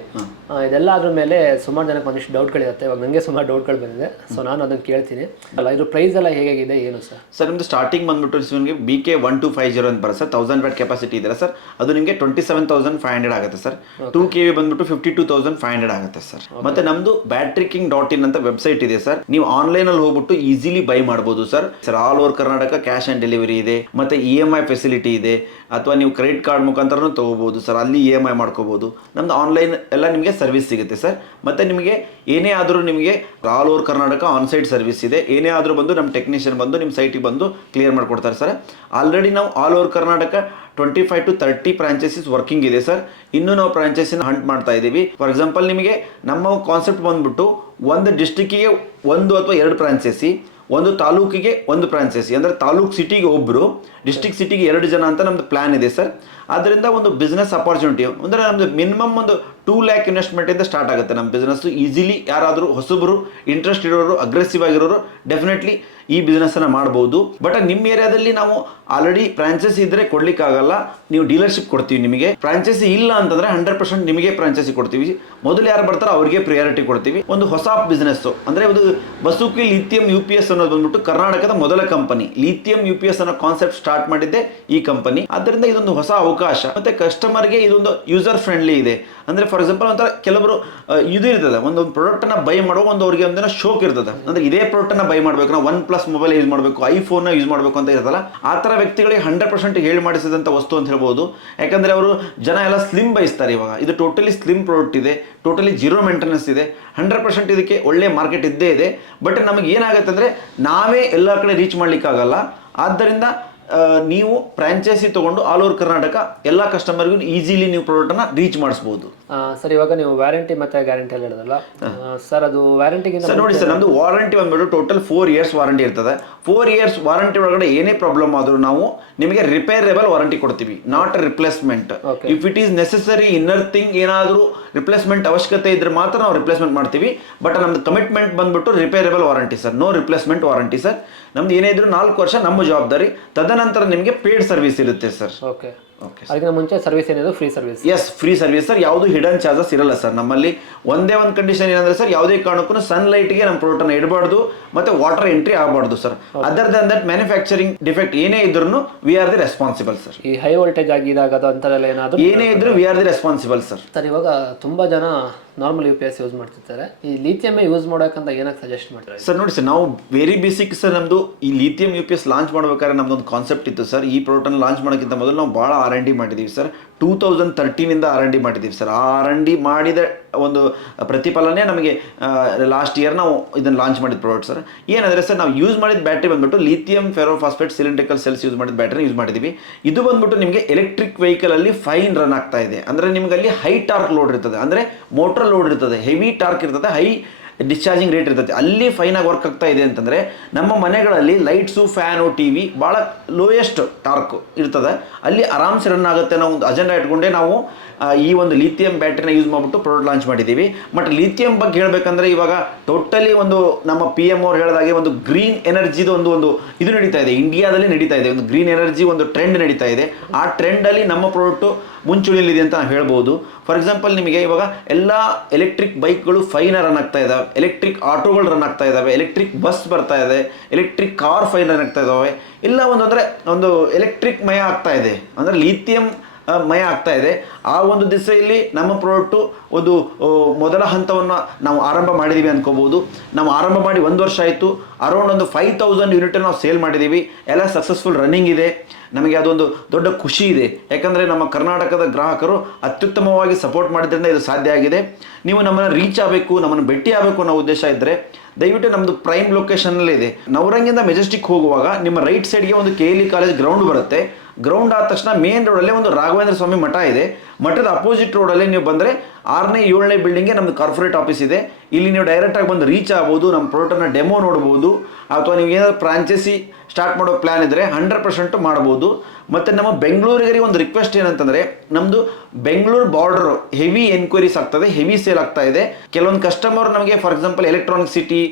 ಇದೆಲ್ಲ ಅದ್ರ ಮೇಲೆ ಸುಮಾರು ಜನಕ್ಕೆ ಒಂದಿಷ್ಟು ಡೌಟ್ಗಳಿರುತ್ತೆ. ಇವಾಗ ನನಗೆ ಸುಮಾರು ಡೌಟ್ಗಳು ಬಂದಿದೆ, ಸೊ ನಾನು ಅದನ್ನು ಕೇಳ್ತೀನಿ. ಅಲ್ಲ, ಇದ್ರ ಪ್ರೈಸ್ ಎಲ್ಲ ಹೇಗಿದೆ, ಏನು ಸರ್? ಸರ್ ನಿಮ್ದು ಸ್ಟಾರ್ಟಿಂಗ್ ಬಂದ್ಬಿಟ್ಟು ನಿಮಗೆ BK 1250 ಅಂತ ಬರುತ್ತೆ ಸರ್. 1000 ವ್ಯಾಟ್ ಕೆಪಾಸಿಟಿ ಇದೆ ಸರ್. ಅದು ನಿಮಗೆ 27,500 ಆಗುತ್ತೆ ಸರ್. 2 kV ಬಂದ್ಬಿಟ್ಟು 52,500 ಆಗುತ್ತೆ ಸರ್. ಮತ್ತೆ ನಮ್ದು BatteryKing.in ಅಂತ ವೆಬ್ಸೈಟ್ ಇದೆ ಸರ್. ನೀವು ಆನ್ಲೈನ್ ಅಲ್ಲಿ ಹೋಗ್ಬಿಟ್ಟು ಈಸಿಲಿ ಬೈ ಮಾಡಬಹುದು sir. All over Karnataka cash on delivery ಇದೆ. ಮತ್ತೆ EMI ಫೆಸಿಲಿಟಿ ಇದೆ. ಅಥವಾ ನೀವು ಕ್ರೆಡಿಟ್ ಕಾರ್ಡ್ ಮುಖಾಂತರ ತಗೋಬಹುದು ಸರ್. ಅಲ್ಲಿ EMI ಮಾಡ್ಕೋಬಹುದು. ನಮ್ದು ಆನ್ಲೈನ್ ಎಲ್ಲ ನಿಮಗೆ ಸರ್ವಿಸ್ ಸಿಗುತ್ತೆ ಸರ್. ಮತ್ತೆ ನಿಮಗೆ ಏನೇ ಆದರೂ ನಿಮಗೆ all over Karnataka on site service ಇದೆ. ಏನೇ ಆದರೂ ಬಂದು ನಮ್ಮ ಟೆಕ್ನಿಷಿಯನ್ ಬಂದು ನಿಮ್ಮ ಸೈಟಿಗೆ ಬಂದು ಕ್ಲಿಯರ್ ಮಾಡಿಕೊಡ್ತಾರೆ ಸರ್. ಆಲ್ರೆಡಿ ನಾವು all over Karnataka 25 to 30 franchises working ಇದೆ ಸರ್. ಇನ್ನೂ ನಾವು ಫ್ರಾಂಚೈಸಿನ ಹಂಟ್ ಮಾಡ್ತಾ ಇದ್ದೀವಿ. ಫಾರ್ ಎಕ್ಸಾಂಪಲ್, ನಿಮಗೆ ನಮ್ಮ ಕಾನ್ಸೆಪ್ಟ್ ಬಂದ್ಬಿಟ್ಟು ಒಂದು ಡಿಸ್ಟ್ರಿಕ್ಕಿಗೆ 1 ಅಥವಾ 2 ಫ್ರಾಂಚೈಸಿ, ಒಂದು ತಾಲೂಕಿಗೆ 1 ಫ್ರಾಂಚೈಸಿ. ಅಂದರೆ ತಾಲೂಕ್ ಸಿಟಿಗೆ ಒಬ್ಬರು, ಡಿಸ್ಟ್ರಿಕ್ಟ್ ಸಿಟಿಗೆ 2 ಜನ ಅಂತ ನಮ್ದು ಪ್ಲಾನ್ ಇದೆ ಸರ್. ಆದ್ದರಿಂದ ಒಂದು ಬಿಸ್ನೆಸ್ ಅಪಾರ್ಚುನಿಟಿ ಅಂದರೆ ನಮ್ದು ಮಿನಿಮಮ್ ಒಂದು 2 lakh ಇನ್ವೆಸ್ಟ್ಮೆಂಟ್ ಇಂದ ಸ್ಟಾರ್ಟ್ ಆಗುತ್ತೆ ನಮ್ಮ ಬಿಸ್ನೆಸ್. ಈಸಿಲಿ ಯಾರಾದರೂ ಹೊಸಬರು, ಇಂಟ್ರೆಸ್ಟ್ ಇರೋರು, ಅಗ್ರೆಸಿವ್ ಆಗಿರೋರು ಡೆಫಿನೆಟ್ಲಿ ಈ ಬಿಸ್ನೆಸ್ ಅನ್ನ ಮಾಡಬಹುದು. ಬಟ್ ನಿಮ್ಮ ಏರಿಯಾದಲ್ಲಿ ನಾವು ಆಲ್ರೆಡಿ ಫ್ರಾಂಚೈಸಿ ಇದ್ರೆ ಕೊಡ್ಲಿಕ್ಕೆ ಆಗಲ್ಲ, ನೀವು ಡೀಲರ್ಶಿಪ್ ಕೊಡ್ತೀವಿ ನಿಮಗೆ. ಫ್ರಾಂಚೈಸಿ ಇಲ್ಲ ಅಂತಂದ್ರೆ 100% ನಿಮಗೆ ಫ್ರಾಂಚೈಸಿ ಕೊಡ್ತೀವಿ. ಮೊದಲು ಯಾರು ಬರ್ತಾರೋ ಅವರಿಗೆ ಪ್ರಿಯಾರಿಟಿ ಕೊಡ್ತೀವಿ. ಒಂದು ಹೊಸ ಬಿಸ್ನೆಸ್ ಅಂದ್ರೆ ಒಂದು ಬಸುಕಿ ಲಿಥಿಯಂ UPS ಅನ್ನೋದು ಬಂದ್ಬಿಟ್ಟು ಕರ್ನಾಟಕದ ಮೊದಲ ಕಂಪನಿ. ಲಿಥಿಯಂ UPS ಅನ್ನೋ ಕಾನ್ಸೆಪ್ಟ್ ಸ್ಟಾರ್ಟ್ ಮಾಡಿದ್ದೆ ಈ ಕಂಪನಿ. ಆದ್ದರಿಂದ ಇದೊಂದು ಹೊಸ ಅವಕಾಶ. ಮತ್ತೆ ಕಸ್ಟಮರ್ಗೆ ಇದೊಂದು ಯೂಸರ್ ಫ್ರೆಂಡ್ಲಿ ಇದೆ. ಅಂದ್ರೆ ಫಾರ್ ಎಕ್ಸಾಂಪಲ್ ಒಂಥರ ಕೆಲವರು ಇದು ಇರ್ತದೆ, ಒಂದು ಪ್ರಾಡಕ್ಟ್ ಅನ್ನ ಬೈ ಮಾಡೋ ಒಂದು ಅವ್ರಿಗೆ ಒಂದಿನ ಶೋಕ್ ಇರ್ತದೆ. ಅಂದ್ರೆ ಇದೇ ಪ್ರಾಡಕ್ಟ್ ಅನ್ನ ಬೈ ಮಾಡ್ಬೇಕು, ನಾವು OnePlus ಮೊಬೈಲ್ ಯೂಸ್ ಮಾಡಬೇಕು, iPhone ಯೂಸ್ ಮಾಡಬೇಕು ಅಂತ ಇರ್ತಲ್ಲ. ಆ ತರ ವ್ಯಕ್ತಿಗಳಿಗೆ 100% ಹೇಳಿ ಮಾಡಿಸಿದಂತ ವಸ್ತು ಅಂತ ಹೇಳ್ಬೋದು. ಯಾಕಂದ್ರೆ ಅವರು ಜನ ಎಲ್ಲ ಸ್ಲಿಮ್ ಬಯಸ್ತಾರೆ. ಇವಾಗ ಇದು ಟೋಟಲಿ ಸ್ಲಿಮ್ ಪ್ರಾಡಕ್ಟ್ ಇದೆ, ಟೋಟಲಿ 0 ಮೇಂಟೆನೆನ್ಸ್ ಇದೆ. 100% ಇದಕ್ಕೆ ಒಳ್ಳೆ ಮಾರ್ಕೆಟ್ ಇದ್ದೇ ಇದೆ. ಬಟ್ ನಮಗೆ ಏನಾಗುತ್ತೆ ಅಂದ್ರೆ ನಾವೇ ಎಲ್ಲ ಕಡೆ ರೀಚ್ ಮಾಡ್ಲಿಕ್ಕೆ ಆಗಲ್ಲ. ಆದ್ದರಿಂದ ನೀವು ಫ್ರಾಂಚೈಸಿ ತಗೊಂಡು ಆಲ್ ಓವರ್ ಕರ್ನಾಟಕ ಎಲ್ಲ ಕಸ್ಟಮರ್ಗೂ ಈಸಿಲಿ ನೀವು ಪ್ರಾಡಕ್ಟ್ ಅನ್ನ ರೀಚ್ ಮಾಡಿಸಬಹುದು. ಸರ್, ಇವಾಗ ನೀವು ವ್ಯಾರಂಟಿ ಮತ್ತೆ ಗ್ಯಾರಂಟಿ ಎಲ್ಲ ಹೇಳಿದ್ರಲ್ಲ ಸರ್, ಅದು ವ್ಯಾರಂಟಿಗಿಂತ ಸರ್ ನೋಡಿ ಸರ್, ನಮ್ದು ವಾರಂಟಿ ಬಂದ್ಬಿಟ್ಟು ಟೋಟಲ್ 4 years ವಾರಂಟಿ ಇರ್ತದೆ. 4 ಇಯರ್ಸ್ ವಾರಂಟಿ ಒಳಗಡೆ ಏನೇ ಪ್ರಾಬ್ಲಮ್ ಆದರೂ ನಾವು ನಿಮಗೆ ರಿಪೇರೇಬಲ್ ವಾರಂಟಿ ಕೊಡ್ತೀವಿ, not replacement. If it is necessary inner thing ಏನಾದರೂ ರಿಪ್ಲೇಸ್ಮೆಂಟ್ ಅವಶ್ಯಕತೆ ಇದ್ರೆ ಮಾತ್ರ ನಾವು ರಿಪ್ಲೇಸ್ಮೆಂಟ್ ಮಾಡ್ತೀವಿ. ಬಟ್ ನಮ್ದು ಕಮಿಟ್ಮೆಂಟ್ ಬಂದ್ಬಿಟ್ಟು repairable warranty sir, no replacement warranty sir. ನಮ್ದು ಏನೇ ಇದ್ರು 4 ವರ್ಷ ನಮ್ಮ ಜವಾಬ್ದಾರಿ. ತದನಂತರ ನಿಮಗೆ ಪೇಡ್ ಸರ್ವಿಸ್ ಇರುತ್ತೆ ಸರ್. ಓಕೆ, ಅದಕ್ಕಿಂತ ಮುಂಚೆ ಸರ್ವಿಸ್ ಏನಿದೆ free service? Yes, free service sir. ಯಾವುದು ಹಿಡನ್ ಚಾರ್ಜಸ್ ಇರಲ್ಲ ಸರ್ ನಮ್ಮಲ್ಲಿ. ಒಂದೇ ಒಂದು ಕಂಡೀಷನ್ ಏನಂದ್ರೆ ಸರ್, ಯಾವುದೇ ಕಾರಣಕ್ಕೂ ಸನ್ಲೈಟ್ಗೆ ನಮ್ಮ ಪ್ರಾಡಕ್ಟನ್ನು ಇಡಬಾರ್ದು ಮತ್ತೆ ವಾಟರ್ ಎಂಟ್ರಿ ಆಗಬಾರ್ದು sir. Other than that manufacturing defect ಏನೇ ಇದ್ರೂ we are the responsible sir. ಈ ಹೈ ವೋಲ್ಟೇಜ್ ಆಗಿದಾಗ ಅಂತದೆಲ್ಲ ಏನಾದರೂ ಏನೇ ಇದ್ರೂ we are the responsible sir. Sir, ಇವಾಗ ತುಂಬಾ ಜನ ನಾರ್ಮಲ್ UPS ಯೂಸ್ ಮಾಡ್ತಿರ್ತಾರೆ. ಈ ಲಿಥಿಯಮ್ ಯೂಸ್ ಮಾಡೋಕ್ಕಂತ ಏನಕ್ಕೆ ಸಜೆಸ್ಟ್ ಮಾಡ್ತಾರೆ ಸರ್? ನೋಡಿ ಸರ್, ನಾವು ವೆರಿ ಬೇಸಿಕ್ ಸರ್. ನಮ್ದು ಈ ಲಿಥಿಯಂ UPS ಲಾಂಚ್ ಮಾಡ್ಬೇಕಾದ್ರೆ ನಮ್ದೊಂದು ಕಾನ್ಸೆಪ್ಟ್ ಇತ್ತು ಸರ್. ಈ ಪ್ರಾಡಕ್ಟ್ ಲಾಂಚ್ ಮಾಡೋಕ್ಕಿಂತ ಮೊದಲು ನಾವು ಭಾಳ R&D ಮಾಡಿದ್ದೀವಿ ಸರ್. 2013 R&D ಮಾಡಿದ್ದೀವಿ ಸರ್. ಆ R&D ಮಾಡಿದ ಒಂದು ಪ್ರತಿಫಲನೇ ನಮಗೆ ಲಾಸ್ಟ್ ಇಯರ್ ನಾವು ಇದನ್ನು ಲಾಂಚ್ ಮಾಡಿದ ಪ್ರಾಡಕ್ಟ್ ಸರ್. ಏನಂದರೆ ಸರ್, ನಾವು ಯೂಸ್ ಮಾಡಿದ ಬ್ಯಾಟ್ರಿ ಬಂದ್ಬಿಟ್ಟು ಲಿಥಿಯಂ ಫೆರೋಫಾಸ್ಫೇಟ್ ಸಿಲಿಂಡ್ರಿಕಲ್ ಸೆಲ್ಸ್ ಯೂಸ್ ಮಾಡಿದ ಬ್ಯಾಟ್ರಿ ಯೂಸ್ ಮಾಡಿದ್ದೀವಿ. ಇದು ಬಂದ್ಬಿಟ್ಟು ನಿಮಗೆ ಎಲೆಕ್ಟ್ರಿಕ್ ವೆಹಿಕಲಲ್ಲಿ ಫೈನ್ ರನ್ ಆಗ್ತಾ ಇದೆ. ಅಂದರೆ ನಿಮ್ಗೆ ಅಲ್ಲಿ ಹೈ ಟಾರ್ಕ್ ಲೋಡ್ ಇರ್ತದೆ, ಅಂದರೆ ಮೋಟರ್ ಲೋಡ್ ಇರ್ತದೆ, ಹೆವಿ ಟಾರ್ಕ್ ಇರ್ತದೆ, ಹೈ ಡಿಸ್ಚಾರ್ಜಿಂಗ್ ರೇಟ್ ಇರ್ತದೆ. ಅಲ್ಲಿ ಫೈನಾಗಿ ವರ್ಕ್ ಆಗ್ತಾ ಇದೆ ಅಂತಂದರೆ ನಮ್ಮ ಮನೆಗಳಲ್ಲಿ ಲೈಟ್ಸು, ಫ್ಯಾನು, TV ಭಾಳ ಲೋಯೆಸ್ಟ್ ಟಾರ್ಕ್ ಇರ್ತದೆ, ಅಲ್ಲಿ ಆರಾಮ್ಸೆ ರನ್ ಆಗುತ್ತೆ ಅನ್ನೋ ಒಂದು ಅಜೆಂಡಾ ಇಟ್ಕೊಂಡೇ ನಾವು ಈ ಒಂದು ಲಿಥಿಯಂ ಬ್ಯಾಟ್ರಿನ ಯೂಸ್ ಮಾಡಿಬಿಟ್ಟು ಪ್ರಾಡಕ್ಟ್ ಲಾಂಚ್ ಮಾಡಿದ್ದೀವಿ. ಬಟ್ ಲಿಥಿಯಂ ಬಗ್ಗೆ ಹೇಳಬೇಕಂದ್ರೆ ಇವಾಗ ಟೋಟಲಿ ಒಂದು ನಮ್ಮ PM ಅವ್ರು ಹೇಳಿದಾಗೆ ಒಂದು ಗ್ರೀನ್ ಎನರ್ಜಿದು ಒಂದು ಇದು ನಡೀತಾ ಇದೆ, ಇಂಡಿಯಾದಲ್ಲಿ ನಡೀತಾ ಇದೆ. ಒಂದು ಗ್ರೀನ್ ಎನರ್ಜಿ ಒಂದು ಟ್ರೆಂಡ್ ನಡೀತಾ ಇದೆ. ಆ ಟ್ರೆಂಡಲ್ಲಿ ನಮ್ಮ ಪ್ರಾಡಕ್ಟು ಮುಂಚೂಣಿಯಲ್ಲಿದೆ ಅಂತ ಹೇಳ್ಬೋದು. ಫಾರ್ ಎಕ್ಸಾಂಪಲ್, ನಿಮಗೆ ಇವಾಗ ಎಲ್ಲ ಎಲೆಕ್ಟ್ರಿಕ್ ಬೈಕ್ಗಳು ಫೈನ ರನ್ ಆಗ್ತಾ ಇದ್ದಾವೆ, ಎಲೆಕ್ಟ್ರಿಕ್ ಆಟೋಗಳು ರನ್ ಆಗ್ತಾ ಇದ್ದಾವೆ, ಎಲೆಕ್ಟ್ರಿಕ್ ಬಸ್ ಬರ್ತಾ ಇದೆ, ಎಲೆಕ್ಟ್ರಿಕ್ ಕಾರ್ ಫೈನ್ ರನ್ ಆಗ್ತಾ ಇದ್ದಾವೆ. ಎಲ್ಲ ಒಂದು ಎಲೆಕ್ಟ್ರಿಕ್ ಮಯ ಆಗ್ತಾ ಇದೆ, ಅಂದರೆ ಲಿಥಿಯಂ ಮಯ ಆಗ್ತಾ ಇದೆ. ಆ ಒಂದು ದಿಸೆಯಲ್ಲಿ ನಮ್ಮ ಪ್ರಾಡಕ್ಟು ಒಂದು ಮೊದಲ ಹಂತವನ್ನು ನಾವು ಆರಂಭ ಮಾಡಿದ್ದೀವಿ ಅಂದ್ಕೋಬೋದು. ನಾವು ಆರಂಭ ಮಾಡಿ 1 ವರ್ಷ ಆಯಿತು. ಅರೌಂಡ್ ಒಂದು 5000 ಯೂನಿಟ್ ನಾವು ಸೇಲ್ ಮಾಡಿದ್ದೀವಿ. ಎಲ್ಲ ಸಕ್ಸಸ್ಫುಲ್ ರನ್ನಿಂಗ್ ಇದೆ. ನಮಗೆ ಅದೊಂದು ದೊಡ್ಡ ಖುಷಿ ಇದೆ, ಯಾಕಂದರೆ ನಮ್ಮ ಕರ್ನಾಟಕದ ಗ್ರಾಹಕರು ಅತ್ಯುತ್ತಮವಾಗಿ ಸಪೋರ್ಟ್ ಮಾಡಿದ್ರಿಂದ ಇದು ಸಾಧ್ಯ ಆಗಿದೆ. ನೀವು ನಮ್ಮನ್ನು ರೀಚ್ ಆಗಬೇಕು, ನಮ್ಮನ್ನು ಭೇಟಿ ಆಗಬೇಕು ಅನ್ನೋ ಉದ್ದೇಶ ಇದ್ದರೆ ದಯವಿಟ್ಟು ನಮ್ಮದು ಪ್ರೈಮ್ ಲೊಕೇಶನಲ್ಲೇ ಇದೆ. ನವರಂಗಿಂದ ಮೆಜೆಸ್ಟಿಕ್ ಹೋಗುವಾಗ ನಿಮ್ಮ ರೈಟ್ ಸೈಡ್ಗೆ ಒಂದು KLE ಕಾಲೇಜ್ ಗ್ರೌಂಡ್ ಬರುತ್ತೆ. ಗ್ರೌಂಡ್ ಆದ ತಕ್ಷಣ ಮೇನ್ ರೋಡಲ್ಲೇ ಒಂದು ರಾಘವೇಂದ್ರ ಸ್ವಾಮಿ ಮಠ ಇದೆ. ಮಠದ ಅಪೋಸಿಟ್ ರೋಡಲ್ಲಿ ನೀವು ಬಂದರೆ 6ನೇ 7ನೇ ಬಿಲ್ಡಿಂಗ್ಗೆ ನಮ್ಮದು ಕಾರ್ಪೊರೇಟ್ ಆಫೀಸ್ ಇದೆ. ಇಲ್ಲಿ ನೀವು ಡೈರೆಕ್ಟಾಗಿ ಬಂದು ರೀಚ್ ಆಗ್ಬೋದು, ನಮ್ಮ ಪ್ರಾಡಕ್ಟನ್ನು ಡೆಮೋ ನೋಡ್ಬೋದು. ಅಥವಾ ನೀವು ಏನಾದರೂ ಫ್ರಾಂಚೈಸಿ ಸ್ಟಾರ್ಟ್ ಮಾಡೋ ಪ್ಲ್ಯಾನ್ ಇದ್ದರೆ 100% ಮಾಡ್ಬೋದು. ಮತ್ತು ನಮ್ಮ ಬೆಂಗಳೂರಿಗೆ ಒಂದು ರಿಕ್ವೆಸ್ಟ್ ಏನಂತಂದರೆ, ನಮ್ಮದು ಬೆಂಗಳೂರು ಬಾರ್ಡರು ಹೆವಿ ಎನ್ಕ್ವೈರೀಸ್ ಆಗ್ತದೆ, ಹೆವಿ ಸೇಲ್ ಆಗ್ತಾ ಇದೆ. ಕೆಲವೊಂದು ಕಸ್ಟಮರ್ ನಮಗೆ ಫಾರ್ ಎಕ್ಸಾಂಪಲ್ ಎಲೆಕ್ಟ್ರಾನಿಕ್ ಸಿಟಿ,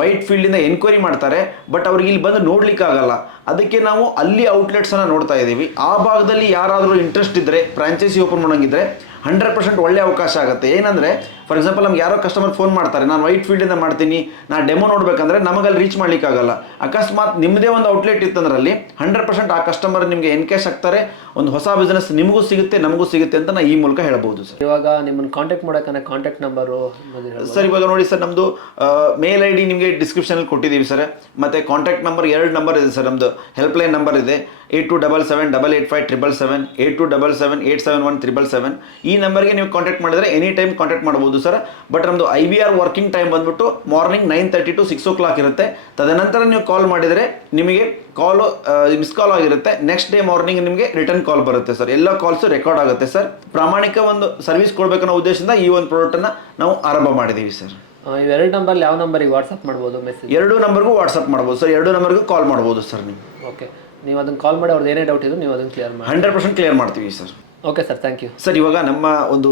ವೈಟ್ ಫೀಲ್ಡಿಂದ ಎನ್ಕ್ವೈರಿ ಮಾಡ್ತಾರೆ, ಬಟ್ ಅವ್ರಿಗೆ ಇಲ್ಲಿ ಬಂದು ನೋಡ್ಲಿಕ್ಕೆ ಆಗಲ್ಲ. ಅದಕ್ಕೆ ನಾವು ಅಲ್ಲಿ ಔಟ್ಲೆಟ್ಸನ್ನು ನೋಡ್ತಾ ಇದ್ದೀವಿ. ಆ ಭಾಗದಲ್ಲಿ ಯಾರಾದರೂ ಇಂಟ್ರೆಸ್ಟ್ ಇದ್ದರೆ, ಫ್ರಾಂಚೈಸಿ ಓಪನ್ ಮಾಡೋಂಗಿದ್ರೆ 100% ಒಳ್ಳೆ ಅವಕಾಶ ಆಗುತ್ತೆ. ಏನಂದರೆ ಫಾರ್ ಎಕ್ಸಾಂಪಲ್, ನಮ್ಗೆ ಯಾರೋ ಕಸ್ಟಮರ್ ಫೋನ್ ಮಾಡ್ತಾರೆ, ನಾನು ವೈಟ್ ಫೀಲ್ಡಿಂದ ಮಾಡ್ತೀನಿ, ನಾನು ಡೆಮೋ ನೋಡಬೇಕಂದ್ರೆ ನಮಗಲ್ಲಿ ರೀಚ್ ಮಾಡಲಿಕ್ಕಾಗಲ್ಲ. ಅಕಸ್ಮಾತ್ ನಿಮ್ಮದೇ ಒಂದು ಔಟ್ಲೆಟ್ ಇತ್ತಂದ್ರಲ್ಲಿ 100% ಆ ಕಸ್ಟಮರ್ ನಿಮಗೆ ಎನ್ಕೇಶ್ ಆಗ್ತಾರೆ. ಒಂದು ಹೊಸ ಬಿಸ್ನೆಸ್ ನಿಮಗೂ ಸಿಗುತ್ತೆ, ನಮಗೂ ಸಿಗುತ್ತೆ ಅಂತ ನಾನು ಈ ಮೂಲಕ ಹೇಳ್ಬೋದು ಸರ್. ಇವಾಗ ನಿಮ್ಮನ್ನು ಕಾಂಟ್ಯಾಕ್ಟ್ ಮಾಡೋಕೆ ಕಾಂಟ್ಯಾಕ್ಟ್ ನಂಬರು ಸರ್? ಇವಾಗ ನೋಡಿ ಸರ್, ನಮ್ಮದು ಮೇಲ್ ID ನಿಮಗೆ ಡಿಸ್ಕ್ರಿಪ್ಷನಲ್ಲಿ ಕೊಟ್ಟಿದ್ದೀವಿ ಸರ್. ಮತ್ತು ಕಾಂಟ್ಯಾಕ್ಟ್ ನಂಬರ್ 2 ನಂಬರ್ ಇದೆ ಸರ್. ನಮ್ಮದು ಹೆಲ್ಪ್ಲೈನ್ ನಂಬರ್ ಇದೆ 8277885777, 8277871777. ಈ ನಂಬರ್ಗೆ ನೀವು ಕಾಂಟ್ಯಾಕ್ಟ್ ಮಾಡಿದರೆ ಎನಿ ಟೈಮ್ ಕಾಂಟ್ಯಾಕ್ಟ್ ಮಾಡ್ಬೋದು ಸರ್. ಬಟ್ ನಮ್ಮದು IVR ವರ್ಕಿಂಗ್ ಟೈಮ್ ಬಂದ್ಬಿಟ್ಟು ಮಾರ್ನಿಂಗ್ 9:30 to 6 o'clock ಇರುತ್ತೆ. ತದನಂತರ ನೀವು ಕಾಲ್ ಮಾಡಿದರೆ ನಿಮಗೆ ಕಾಲು ಮಿಸ್ ಕಾಲ್ ಆಗಿರುತ್ತೆ. ನೆಕ್ಸ್ಟ್ ಡೇ ಮಾರ್ನಿಂಗ್ ನಿಮಗೆ ರಿಟರ್ನ್ ಕಾಲ್ ಬರುತ್ತೆ ಸರ್. ಎಲ್ಲ ಕಾಲ್ಸು ರೆಕಾರ್ಡ್ ಆಗುತ್ತೆ ಸರ್. ಪ್ರಾಮಾಣಿಕ ಒಂದು ಸರ್ವಿಸ್ ಕೊಡಬೇಕನ್ನೋ ಉದ್ದೇಶದಿಂದ ಈ ಒಂದು ಪ್ರಾಡಕ್ಟನ್ನು ನಾವು ಆರಂಭ ಮಾಡಿದ್ದೀವಿ ಸರ್. ಇವೆರಡು ನಂಬರ್ ಯಾವ ನಂಬರಿಗೆ ವಾಟ್ಸಪ್ ಮಾಡ್ಬೋದು ಮೆಸೇಜ್? 2 ನಂಬರ್ಗೂ ವಾಟ್ಸಪ್ ಮಾಡ್ಬೋದು ಸರ್, 2 ನಂಬರ್ಗೂ ಕಾಲ್ ಮಾಡ್ಬೋದು ಸರ್ ನೀವು. ಓಕೆ, ನೀವು ಅದನ್ನು ಕಾಲ್ ಮಾಡಿ ಅವ್ರದ್ದು ಏನೇ ಡೌಟ್ ಇದ್ರು ನೀವು ಅದನ್ನು ಕ್ಲಿಯರ್ ಮಾಡಿ 100% ಕ್ಲಿಯರ್ ಮಾಡ್ತೀವಿ sir. Okay sir, thank you sir. ಇವಾಗ ನಮ್ಮ ಒಂದು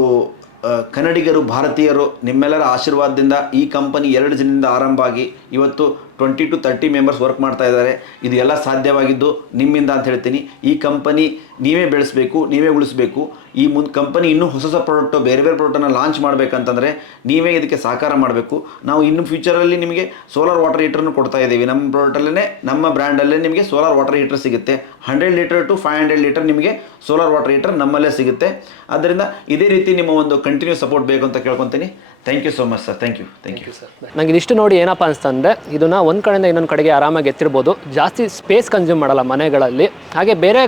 ಕನ್ನಡಿಗರು, ಭಾರತೀಯರು ನಿಮ್ಮೆಲ್ಲರ ಆಶೀರ್ವಾದದಿಂದ ಈ ಕಂಪನಿ 2 ಜನದಿಂದ ಆರಂಭ ಆಗಿ ಇವತ್ತು 20 to 30 ಮೆಂಬರ್ಸ್ ವರ್ಕ್ ಮಾಡ್ತಾ ಇದ್ದಾರೆ. ಇದು ಎಲ್ಲ ಸಾಧ್ಯವಾಗಿದ್ದು ನಿಮ್ಮಿಂದ ಅಂತ ಹೇಳ್ತೀನಿ. ಈ ಕಂಪನಿ ನೀವೇ ಬೆಳೆಸಬೇಕು, ನೀವೇ ಉಳಿಸಬೇಕು. ಈ ಕಂಪನಿ ಇನ್ನೂ ಹೊಸ ಪ್ರಾಡಕ್ಟು, ಬೇರೆ ಪ್ರಾಡಕ್ಟನ್ನು ಲಾಂಚ್ ಮಾಡಬೇಕಂತಂದರೆ ನೀವೇ ಇದಕ್ಕೆ ಸಹಕಾರ ಮಾಡಬೇಕು. ನಾವು ಇನ್ನು ಫ್ಯೂಚರಲ್ಲಿ ನಿಮಗೆ ಸೋಲಾರ್ ವಾಟರ್ ಹೀಟರ್ನು ಕೊಡ್ತಾ ಇದ್ದೀವಿ. ನಮ್ಮ ಪ್ರಾಡಕ್ಟಲ್ಲೇ, ನಮ್ಮ ಬ್ರ್ಯಾಂಡಲ್ಲೇ ನಿಮಗೆ ಸೋಲಾರ್ ವಾಟರ್ ಹೀಟರ್ ಸಿಗುತ್ತೆ. 100 ಲೀಟರ್ to 500 ಲೀಟರ್ ನಿಮಗೆ ಸೋಲಾರ್ ವಾಟರ್ ಹೀಟರ್ ನಮ್ಮಲ್ಲೇ ಸಿಗುತ್ತೆ. ಆದ್ದರಿಂದ ಇದೇ ರೀತಿ ನಿಮ್ಮ ಒಂದು ಕಂಟಿನ್ಯೂ ಸಪೋರ್ಟ್ ಬೇಕು ಅಂತ ಕೇಳ್ಕೊತೀನಿ. Thank you so much sir. Thank you sir. ನಂಗೆ ಇದಿಷ್ಟು ನೋಡಿ ಏನಪ್ಪ ಅನಿಸ್ತಂದರೆ, ಇದನ್ನು ಒಂದು ಕಡೆಯಿಂದ ಇನ್ನೊಂದು ಕಡೆಗೆ ಆರಾಮಾಗಿ ಎತ್ತಿರ್ಬೋದು. ಜಾಸ್ತಿ ಸ್ಪೇಸ್ ಕನ್ಸ್ಯೂಮ್ ಮಾಡಲ್ಲ ಮನೆಗಳಲ್ಲಿ. ಹಾಗೆ ಬೇರೆ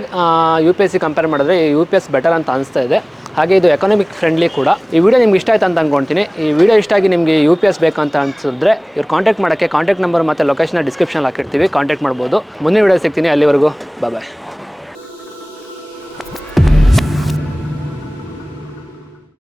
UPS ಕಂಪೇರ್ ಮಾಡಿದ್ರೆ ಈ UPS ಬೆಟರ್ ಅಂತ ಅನಿಸ್ತಾ ಇದೆ. ಹಾಗೆ ಇದು ಎಕನಾಮಿಕ್ ಫ್ರೆಂಡ್ಲಿ ಕೂಡ. ಈ ವಿಡಿಯೋ ನಿಮ್ಗೆ ಇಷ್ಟ ಆಯ್ತು ಅಂತ ಅಂದ್ಕೊಳ್ತೀನಿ. ಈ ವಿಡಿಯೋ ಇಷ್ಟ ಆಗಿ ನಿಮಗೆ UPS ಬೇಕಂತ ಅನಿಸಿದ್ರೆ ಇವ್ರು ಕಾಂಟ್ಯಾಕ್ಟ್ ಮಾಡೋಕ್ಕೆ ಕಾಂಟ್ಯಾಕ್ಟ್ ನಂಬರ್ ಮತ್ತು ಲೊಕೇಶನ್ ಡಿಸ್ಕ್ರಿಪ್ಷನ್ ಹಾಕಿರ್ತೀವಿ, ಕಾಂಟ್ಯಾಕ್ಟ್ ಮಾಡ್ಬೋದು. ಮುಂದಿನ ವಿಡಿಯೋ ಸಿಗ್ತೀನಿ. ಅಲ್ಲಿವರೆಗೂ ಬಾಯ್.